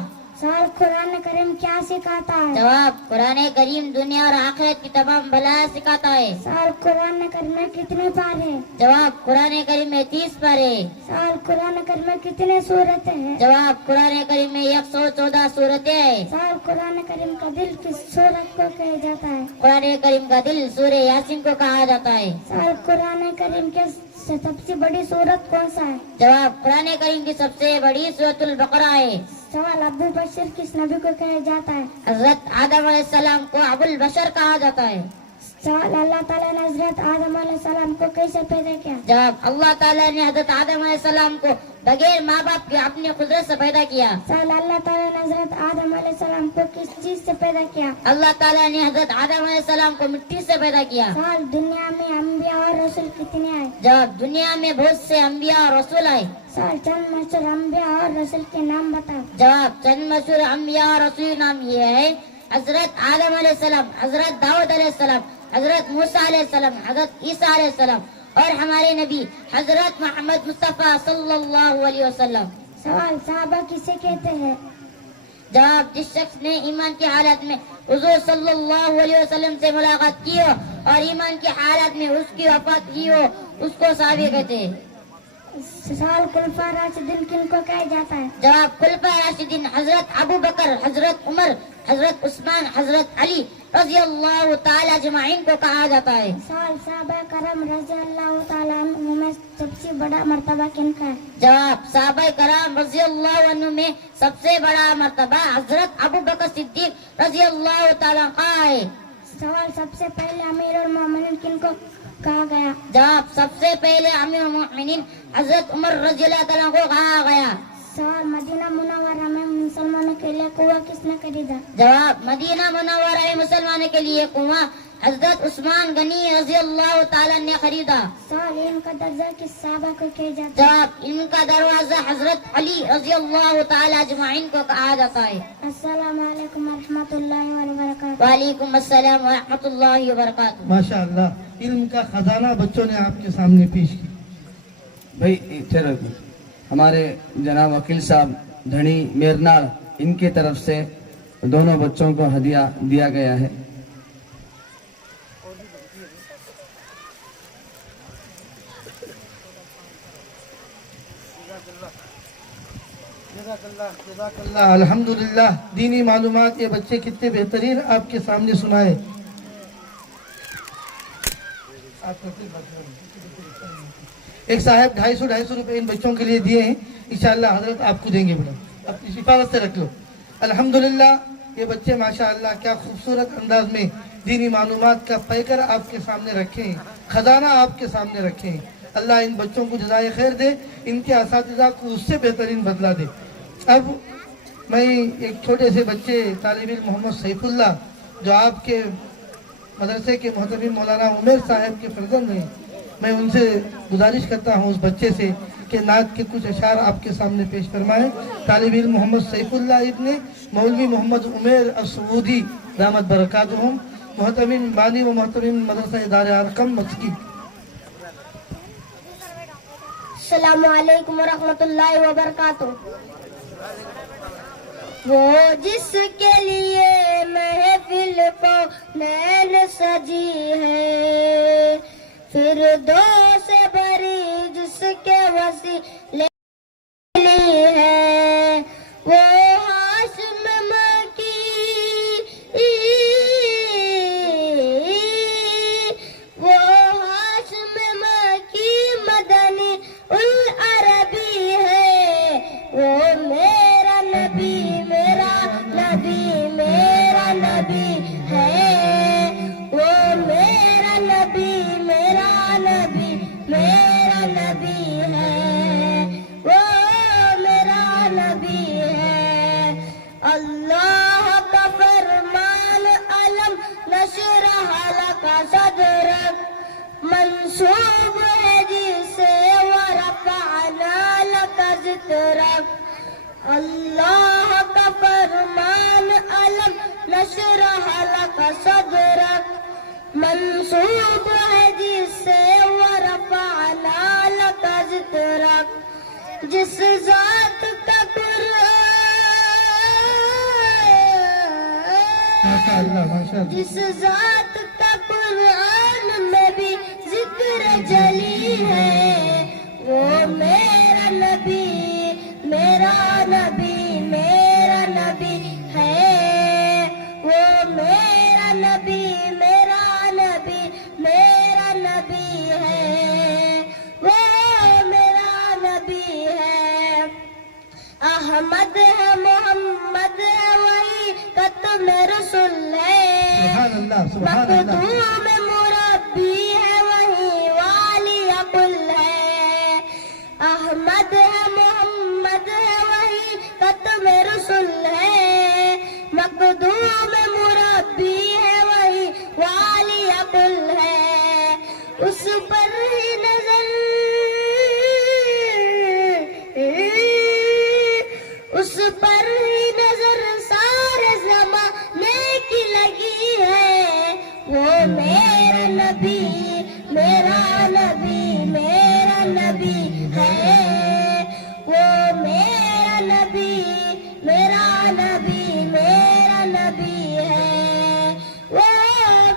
सवाल कुरान करीम क्या सिखाता है? जवाब कुरान करीम दुनिया और आखिरत की तमाम भलाई सिखाता है। सवाल कुरान करीम में कितने पारे हैं? जवाब कुरान करीम में 30 पारे। सवाल कुरान करीम में कितने सूरतें हैं? जवाब कुरान करीम में 114 सूरतें हैं। सवाल कुरान करीम का दिल किस सूरत को कहा जाता है? कुरान करीम का दिल सूरह यासीन को कहा जाता है। सवाल कुरान करीम के सबसे बड़ी सूरत कौन सा है? जवाब कुरान करीम की सबसे बड़ी सूरतुल बकरा है। सवाल अबू बशर किस नबी को कहा जाता है? हजरत आदम अलैहिस्सलाम को अबुल बशर कहा जाता है। सवाल अल्लाह ताला ने हजरत आदम अलैहिस्सलाम को कैसे पैदा किया? जवाब अल्लाह ताला ने हजरत आदम अलैहिस्सलाम को बगैर माँ बाप के अपनी कुदरत से पैदा किया। सवाल अल्लाह ताला ने हजरत आदम अलैहिस्सलाम को किस चीज से पैदा किया? अल्लाह ताला ने हजरत आदम अलैहिस्सलाम को मिट्टी से पैदा किया। सवाल दुनिया में अंबिया और रसूल कितने आए? जवाब दुनिया में बहुत से अंबिया और रसूल आए। सवाल चंद मशहूर अंबिया और रसूल के नाम बताओ। जवाब चंद मशहूर अंबिया और रसूल नाम ये है हजरत आदम अलैहिस्सलाम, हजरत दाऊद अलैहिस्सलाम, हजरत मूसा अलैहिस्सलाम, हजरत ईसा अलैहिस्सलाम और हमारे नबी हजरत मोहम्मद मुस्तफा सल्लल्लाहु अलैहि वसल्लम। सवाल साहबा किसे कहते हैं? जवाब जिस शख्स ने ईमान की हालत में हुजूर सल्लल्लाहु अलैहि वसल्लम से मुलाकात की हो और ईमान की हालत में उसकी वफात की हो उसको साहबी कहते हैं। सवाल खुलफा राशिदीन किनको कहा जाता है? जवाब खुलफा राशिदीन हजरत अबू बकर, हजरत उमर, हजरत उस्मान, हजरत अली रजी अल्लाह ताला अजमाइन को कहा जाता है। सवाल साहबा करम रजी अल्लाह ताला अन्हु में सबसे बड़ा मर्तबा किनका है? जवाब साहबा कराम रजी अल्लाह अन्हु में सबसे बड़ा मर्तबा हजरत अबू बकर सिद्दीक रजी अल्लाह ताला का है। सवाल सबसे पहले अमीरुल मोमिनीन किनको कहा गया? जवाब सबसे पहले अमीरुल मोमिनीन हजरत उमर रजी अल्लाह ताला को कहा गया। सवाल मदीना मुनव्वरा में मुसलमानों के लिए कुआं किसने खरीदा? जवाब मदीना मुनव्वरा में मुसलमानों के लिए कुआं हजरत उस्मान गनी रजी अल्लाह ताला ने खरीदा। सवाल इनका दर्जा किस साहबा को किया जाता है? जवाब इनका दरवाजा हजरत अली रजी अल्लाह ताला अजमाइन को कहा जाता है। अस्सलामु अलैकुम वरहमतुल्लाहि वबरकातुहू। वालेकुम अस्सलाम व रहमतुल्लाहि व बरकातुहू। माशाअल्लाह इल्म का खजाना बच्चों ने आपके सामने पेश किया। भाई इधर हमारे जनाब वकील साहब धनी मेरनार इनकी तरफ से दोनों बच्चों को हदिया दिया गया है। अल्हम्दुलिल्लाह दीनी मालूमात ये बच्चे कितने बेहतरीन आपके सामने सुनाए। एक साहब 250 रुपए इन बच्चों के लिए दिए हैं, इंशाअल्लाह हजरत आपको देंगे बेटा, अपनी हिफाजत से रख लो। अल्हम्दुलिल्लाह ये बच्चे माशाअल्लाह क्या खूबसूरत अंदाज में दीनी मालूमात का पैकर आपके सामने रखे हैं, खजाना आपके सामने रखे हैं। अल्लाह इन बच्चों को जज़ाए खैर दे, इनके असातिज़ा को उससे बेहतरीन बदला दे। अब मैं एक छोटे से बच्चे तालिब इल्म मोहम्मद सैफुल्लाह जो आपके मदरसे के मोहतरम मौलाना उमर साहब के फर्जंद हैं, मैं उनसे गुजारिश करता हूँ उस बच्चे से कि नात के कुछ अशार आपके सामने पेश फरमाएं। तालिब इल्म मोहम्मद सैफुल्लाह इब्ने मौलवी मोहम्मद उमर असऊदी दामत बरकातुहुम मोहतरम बानी व मोहतरम मदरसा इदारे अरकम मस्की। अस्सलामु अलैकुम वरहमतुल्लाहि वबरकातुहू। वो जिसके लिए महफिल को नैन सजी है, फिर दो से भरी जिसके वसीले है, वो हाशिम मकी, वो हाशिम मकी मदनी उल अरबी है, वो मेरा नबी मेरा नबी मेरा नबी है, वो मेरा नबी मेरा नबी मेरा नबी है, वो मेरा नबी है। अल्लाह का फरमान अलम नशरह लका सदरक, मंसूब है जिसे वरफ़अना लका ज़िक्रक। अल्लाह का फरमान अलम नशरह लका सदरक, मंसूब है जिसे वरफ़अना लका ज़िक्रक। जिस ज़ात का कुरान اللہ ماشاء اللہ. جس ذات کا قرآن میں بھی ذکر جلی ہے وہ میرا نبی میرا نبی میرا نبی ہے وہ میرا نبی میرا نبی میرا نبی ہے وہ میرا نبی ہے احمد ہے محمد ہے وہی ختم رسول ہے سبحان اللہ سبحان اللہ. مخدوم مربی ہے وہی والی عقل ہے احمد ہے محمد ہے وہی ختم رسول ہے مخدوم مربی ہے وہی والی عقل ہے اس پر ہی نظر اس پر ہی نظر سارے زمانے کی لگی ہے وہ میرا نبی میرا نبی میرا نبی ہے وہ میرا نبی میرا نبی میرا نبی ہے وہ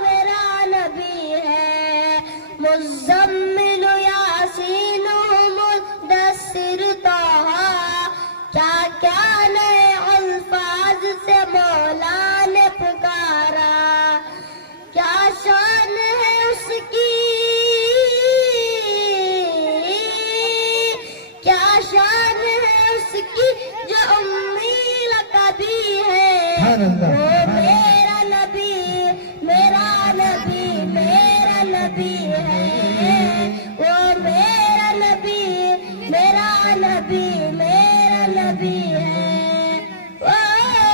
میرا نبی ہے مزمل یاسین مدثر طہ کیا کیا نئے الفاظ سے مولا نے پکارا کیا شان ہے اس کی کیا شان ہے اس کی جو امی لقبی ہے سبحان اللہ. وہ میرا نبی میرا نبی میرا نبی ہے وہ میرا نبی میرا نبی میرا نبی ہے وہ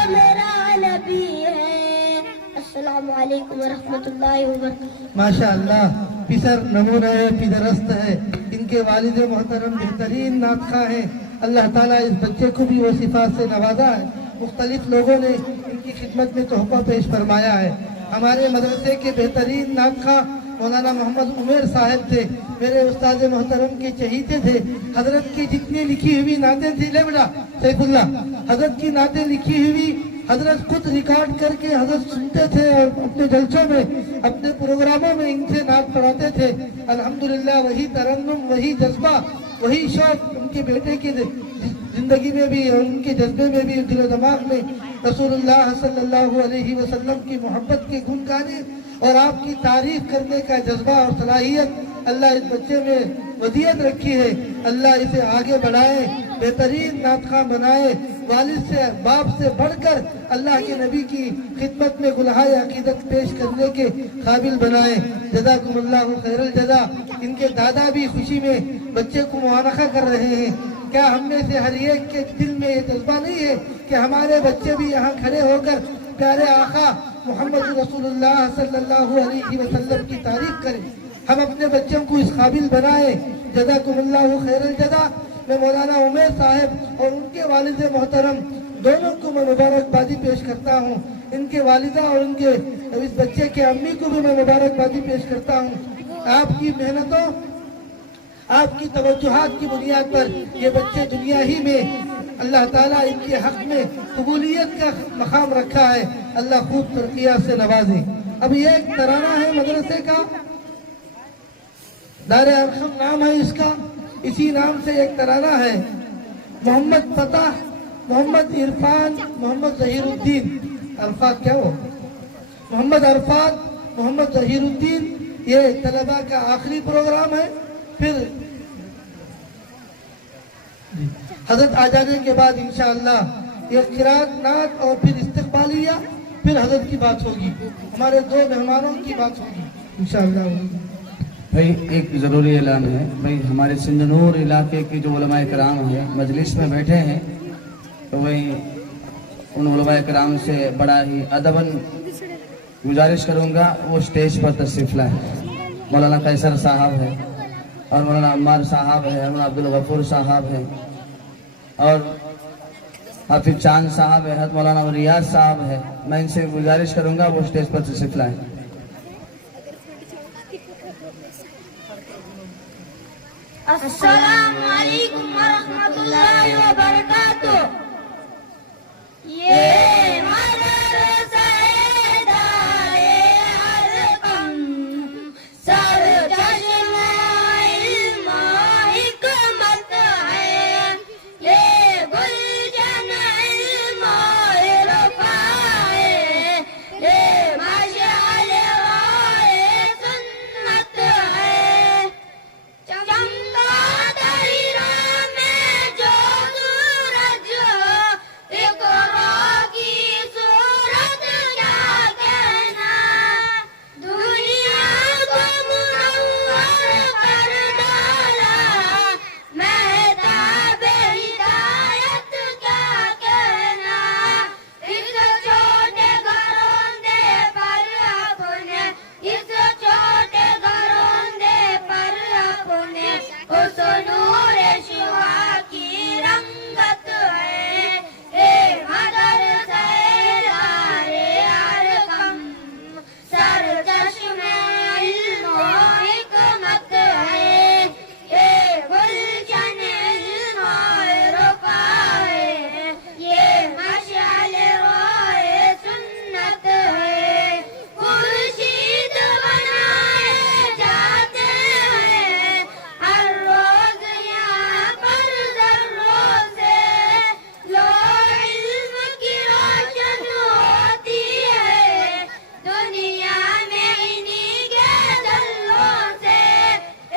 میرا نبی ہے السلام علیکم ورحمۃ اللہ وبرکاتہ. ماشاء اللہ پسر نمونہ ہے پدرست ہے. ان کے والد محترم بہترین ناطقہ ہیں. اللہ تعالیٰ اس بچے کو بھی وہ صفات سے نوازا ہے. مختلف لوگوں نے ان کی خدمت میں تحفہ پیش فرمایا ہے. ہمارے مدرسے کے بہترین ناطقہ مولانا محمد عمیر صاحب تھے. میرے استاد محترم کے چہیتے تھے. حضرت کی جتنی لکھی ہوئی نعتیں تھی لے بیٹا سیف اللہ حضرت کی نعتیں لکھی ہوئی حضرت خود ریکارڈ کر کے حضرت سنتے تھے اور اپنے جلسوں میں اپنے پروگراموں میں ان سے نعت پڑھاتے تھے. الحمدللہ وہی ترنم وہی جذبہ وہی شوق ان کے بیٹے کی زندگی میں بھی اور ان کے جذبے میں بھی دل و دماغ میں رسول اللہ صلی اللہ علیہ وسلم کی محبت کے گن گانے اور آپ کی تعریف کرنے کا جذبہ اور صلاحیت اللہ اس بچے میں ودیت رکھی ہے. اللہ اسے آگے بڑھائے بہترین ناطقہ بنائے والد سے باپ سے بڑھ کر اللہ کے نبی کی خدمت میں گلہائے عقیدت پیش کرنے کے قابل بنائے. جزاکم اللہ خیر الجزا. ان کے دادا بھی خوشی میں بچے کو معانقہ کر رہے ہیں. کیا ہم میں سے ہر ایک کے دل میں یہ جذبہ نہیں ہے کہ ہمارے بچے بھی یہاں کھڑے ہو کر پیارے آقا محمد رسول اللہ صلی اللہ علیہ وسلم کی تعریف کریں. ہم اپنے بچوں کو اس قابل بنائیں. جزاکم اللہ خیر الجزا. میں مولانا عمیر صاحب اور ان کے والد محترم دونوں کو میں مبارکبادی پیش کرتا ہوں. ان کے والدہ اور ان کے اس بچے کے امی کو بھی میں مبارکبادی پیش کرتا ہوں. آپ کی محنتوں آپ کی توجہات کی بنیاد پر یہ بچے دنیا ہی میں اللہ تعالیٰ ان کے حق میں قبولیت کا مقام رکھا ہے. اللہ خوب ترقیات سے نوازے. اب یہ ایک ترانہ ہے مدرسے کا دار ارقم نام ہے اس کا. اسی نام سے ایک ترانہ ہے. محمد فتح محمد عرفان محمد ظہیر الدین عرفات کیا ہو محمد عرفات محمد ظہیر الدین. یہ طلبہ کا آخری پروگرام ہے. پھر حضرت آ جانے کے بعد انشاءاللہ یہ قرات نعت اور پھر استقبالیہ پھر حضرت کی بات ہوگی. ہمارے دو مہمانوں کی بات ہوگی انشاءاللہ. بھائی ایک ضروری اعلان ہے. بھائی ہمارے سندھ نور علاقے کے جو علماء کرام ہیں مجلس میں بیٹھے ہیں تو وہی ان علماء کرام سے بڑا ہی ادباً گزارش کروں گا وہ اسٹیج پر تشریف لائیں. مولانا قیصر صاحب ہے اور مولانا عمار صاحب ہے, مولانا عبدالغفور صاحب ہے اور حافظ چاند صاحب ہے, حضرت مولانا ریاض صاحب ہے. میں ان سے گزارش کروں گا وہ اسٹیج پر تشریف لائیں. السلام علیکم ورحمۃ اللہ وبرکاتہ. یہ مدرسہ तो नूर शिवा की रंगत है। ये मदरसा दारे अरकम सर चश्मे इल्म व हिकमत है। ये गुलशन इल्म व रुफा है। ये मशाल राह सुन्नत है। खुर्शीद बनाए जाते हैं हर रोज यहाँ पर जर्रों से। लो इल्म की रोशन होती है दुनिया में इन्हीं के जल्लों से।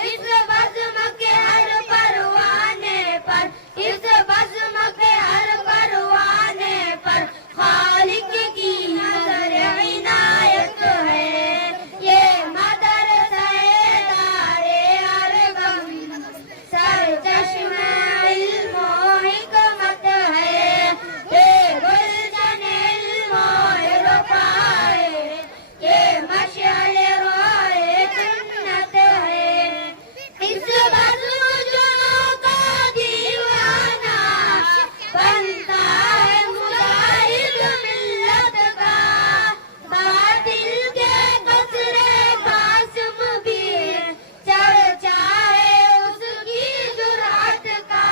इस बज़्म के हर परवाने पर, इस बज़्म के हर परवाने पर खालिक की नजर इनायत है। ये मदरसा दारे अरकम सर चश्मे इल्म व हिकमत है। ये गुलशन इल्म व रुफा है। ये मशाल राह सुन्नत है। इस बज़्म जुनूं का दीवाना बनता है मुजाहिद मिल्लत का। बातिल के कसरे कासिम भी चर्चा है उसकी जुरात का।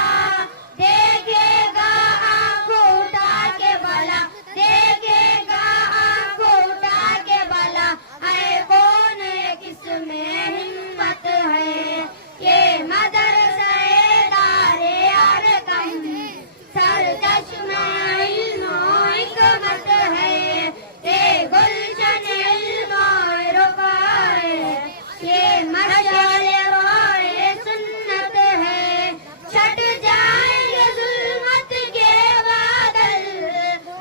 देखेगा आंखों उठा के भला, देखेगा आंखों उठा के भला, है कौन है किसमें हिम्मत है। ये मदरसा दारे अरकम सर चश्मे इल्म व हिकमत है। ये गुलशन इल्म व रुफा है। ये मशाल राह सुन्नत है। छट जाएंगे जुल्मत के बादल,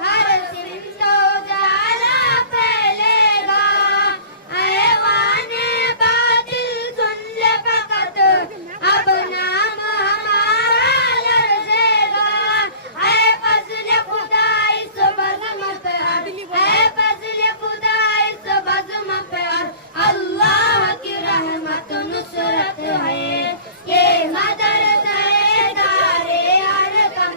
हर सिमतो जाला फैलेगा। ऐवाने बातिल सुन ले फकत, अब नाम हमारा लर्ज़ेगा। है फज़ल खुदा इस बज़्म पे हर, है फज़ल खुदा इस बज़्म पे हर, अल्लाह की रहमत नुसरत है। ये मदरसा दारे अरकम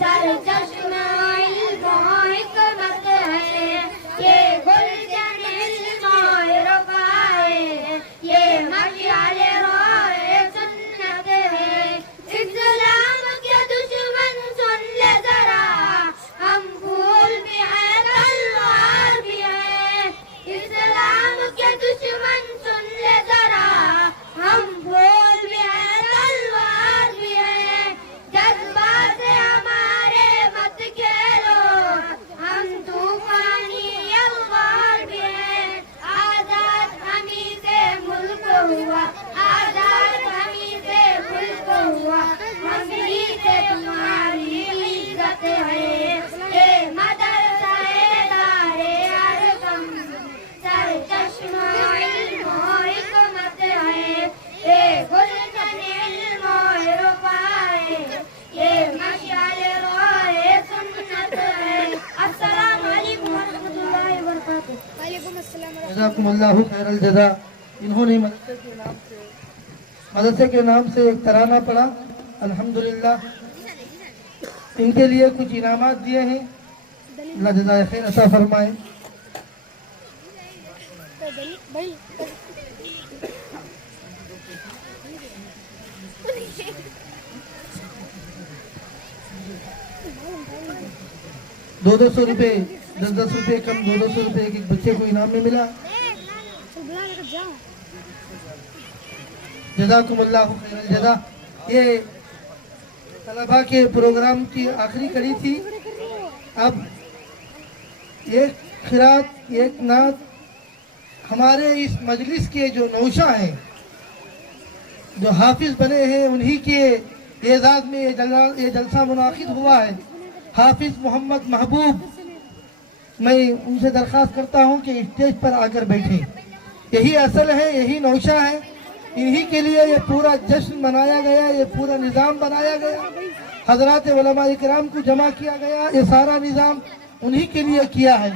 सर चश्मे इल्म व हिकमत है। ये गुलशन इल्म व रुफा है। ये मशाल राह सुन्नत है। इस्लाम के दुश्मन सुन ले जरा, हम फूल भी हैं तलवार भी हैं। इस्लाम के दुश्मन सुन ले जरा, हम फूल भी हैं तलवार भी हैं। जज्बात से हमारे मत खेलो, हम तूफानी अल्वार भी हैं। आजाद हमी से मुल्क हुआ, आजाद हमी से मुल्क हुआ, हमी से तुम्हारी इज्जत है। ये मदरसा दारे अरकम सर चश्मे इल्म व हिकमत है। ये गुलशन इल्म व रुफा है। ये मशाल राह सुन्नत है। अस्सलामु अलैकुम व रहमतुल्लाहि व बरकातुहू। जज़ाकुमुल्लाहु खैरल जज़ा। इन्होंने मदरसे के नाम से एक तराना पढ़ा, अल्हम्दुलिल्लाह। इनके लिए कुछ इनामात दिए हैं, अल्लाह जज़ाए खैर अता फरमाए। दो सौ रुपये, 10 रुपये कम, 200 रुपये एक बच्चे को इनाम में मिला। जज़ाकुमुल्लाहु खैरल जज़ा। ये तलबा के प्रोग्राम की आखिरी कड़ी थी। अब एक खिरात, एक नात हमारे इस मजलिस के जो नौशा हैं, जो हाफिज बने हैं, उन्हीं के एजाज में ये जलसा मुनाकिद हुआ है। हाफिज मोहम्मद महबूब, मैं उनसे दरख्वास्त करता हूं कि स्टेज पर आकर बैठे। यही असल है, यही नौशा है। इन्हीं के लिए ये पूरा जश्न मनाया गया, ये पूरा निज़ाम बनाया गया, हजरात उलमा इकराम को जमा किया गया। ये सारा निज़ाम उन्हीं के लिए किया है।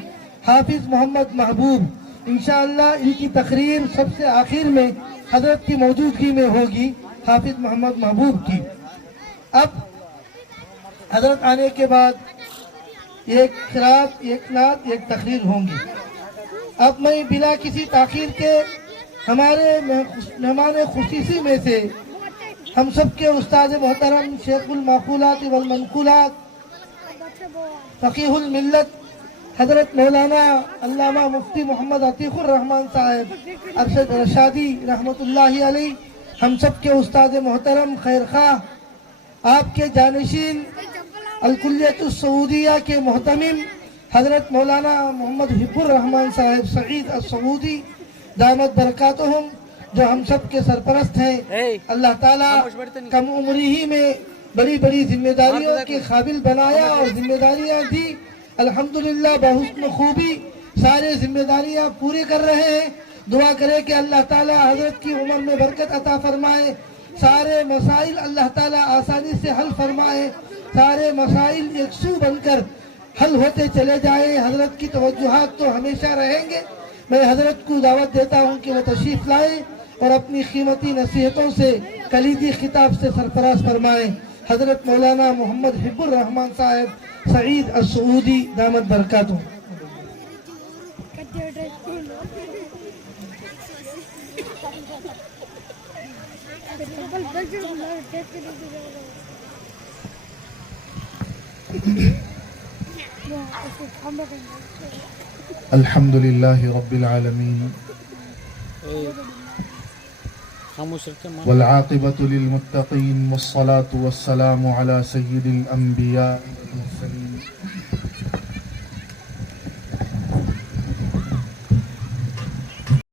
हाफिज मोहम्मद महबूब इंशाअल्लाह इनकी तकरीर सबसे आखिर में हजरत की मौजूदगी में होगी। हाफिज मोहम्मद महबूब की। अब हजरत आने के बाद एक खिरात, एक नात, एक तकरीर होंगी। अब मैं बिला किसी ताखीर के हमारे मेहमान खुसूसी में से हम सब के उस्ताद मोहतरम शेखुल माकूलात वल मनकूलात फ़कीहुल मिल्लत हजरत मौलाना अल्लामा मुफ्ती मोहम्मद अतीकुर रहमान साहब अरशद रशादी रहमतुल्लाहि अलैह, हम सब के उस्ताद मोहतरम खैर खां, आपके जानशीन अल-कुल्लियतुस सऊदिया के मोहतमिम हजरत मौलाना मोहम्मद हिब्बुर रहमान साहब सईद अस-सऊदी दामत बरकातुहुम, जो हम सब के सरपरस्त हैं। अल्लाह ताला कम उम्री ही में बड़ी बड़ी जिम्मेदारियों के काबिल बनाया और जिम्मेदारियां दी। अल्हम्दुलिल्लाह बहुस्न खूबी सारे जिम्मेदारियां पूरी कर रहे हैं। दुआ करें कि अल्लाह ताला हजरत की उम्र में बरकत अता फरमाए, सारे मसाइल अल्लाह ताला आसानी से हल फरमाए, सारे मसाइल एक सू बनकर हल होते चले जाए। हजरत की तवज्जुहात तो हमेशा रहेंगे। मैं हजरत को दावत देता हूँ कि वो तशरीफ लाए और अपनी कीमती नसीहतों से कलीदी खिताब से सरफराज फरमाए। हजरत मौलाना मोहम्मद हिब्बुर रहमान साहब सईद अस-सऊदी दामत बरकातुहू। अल्हम्दुलिल्लाहि रब्बिल आलमीन वल आक़िबतु लिल मुत्तक़ीन वस्सलातु वस्सलामु अला सय्यिदिल अंबिया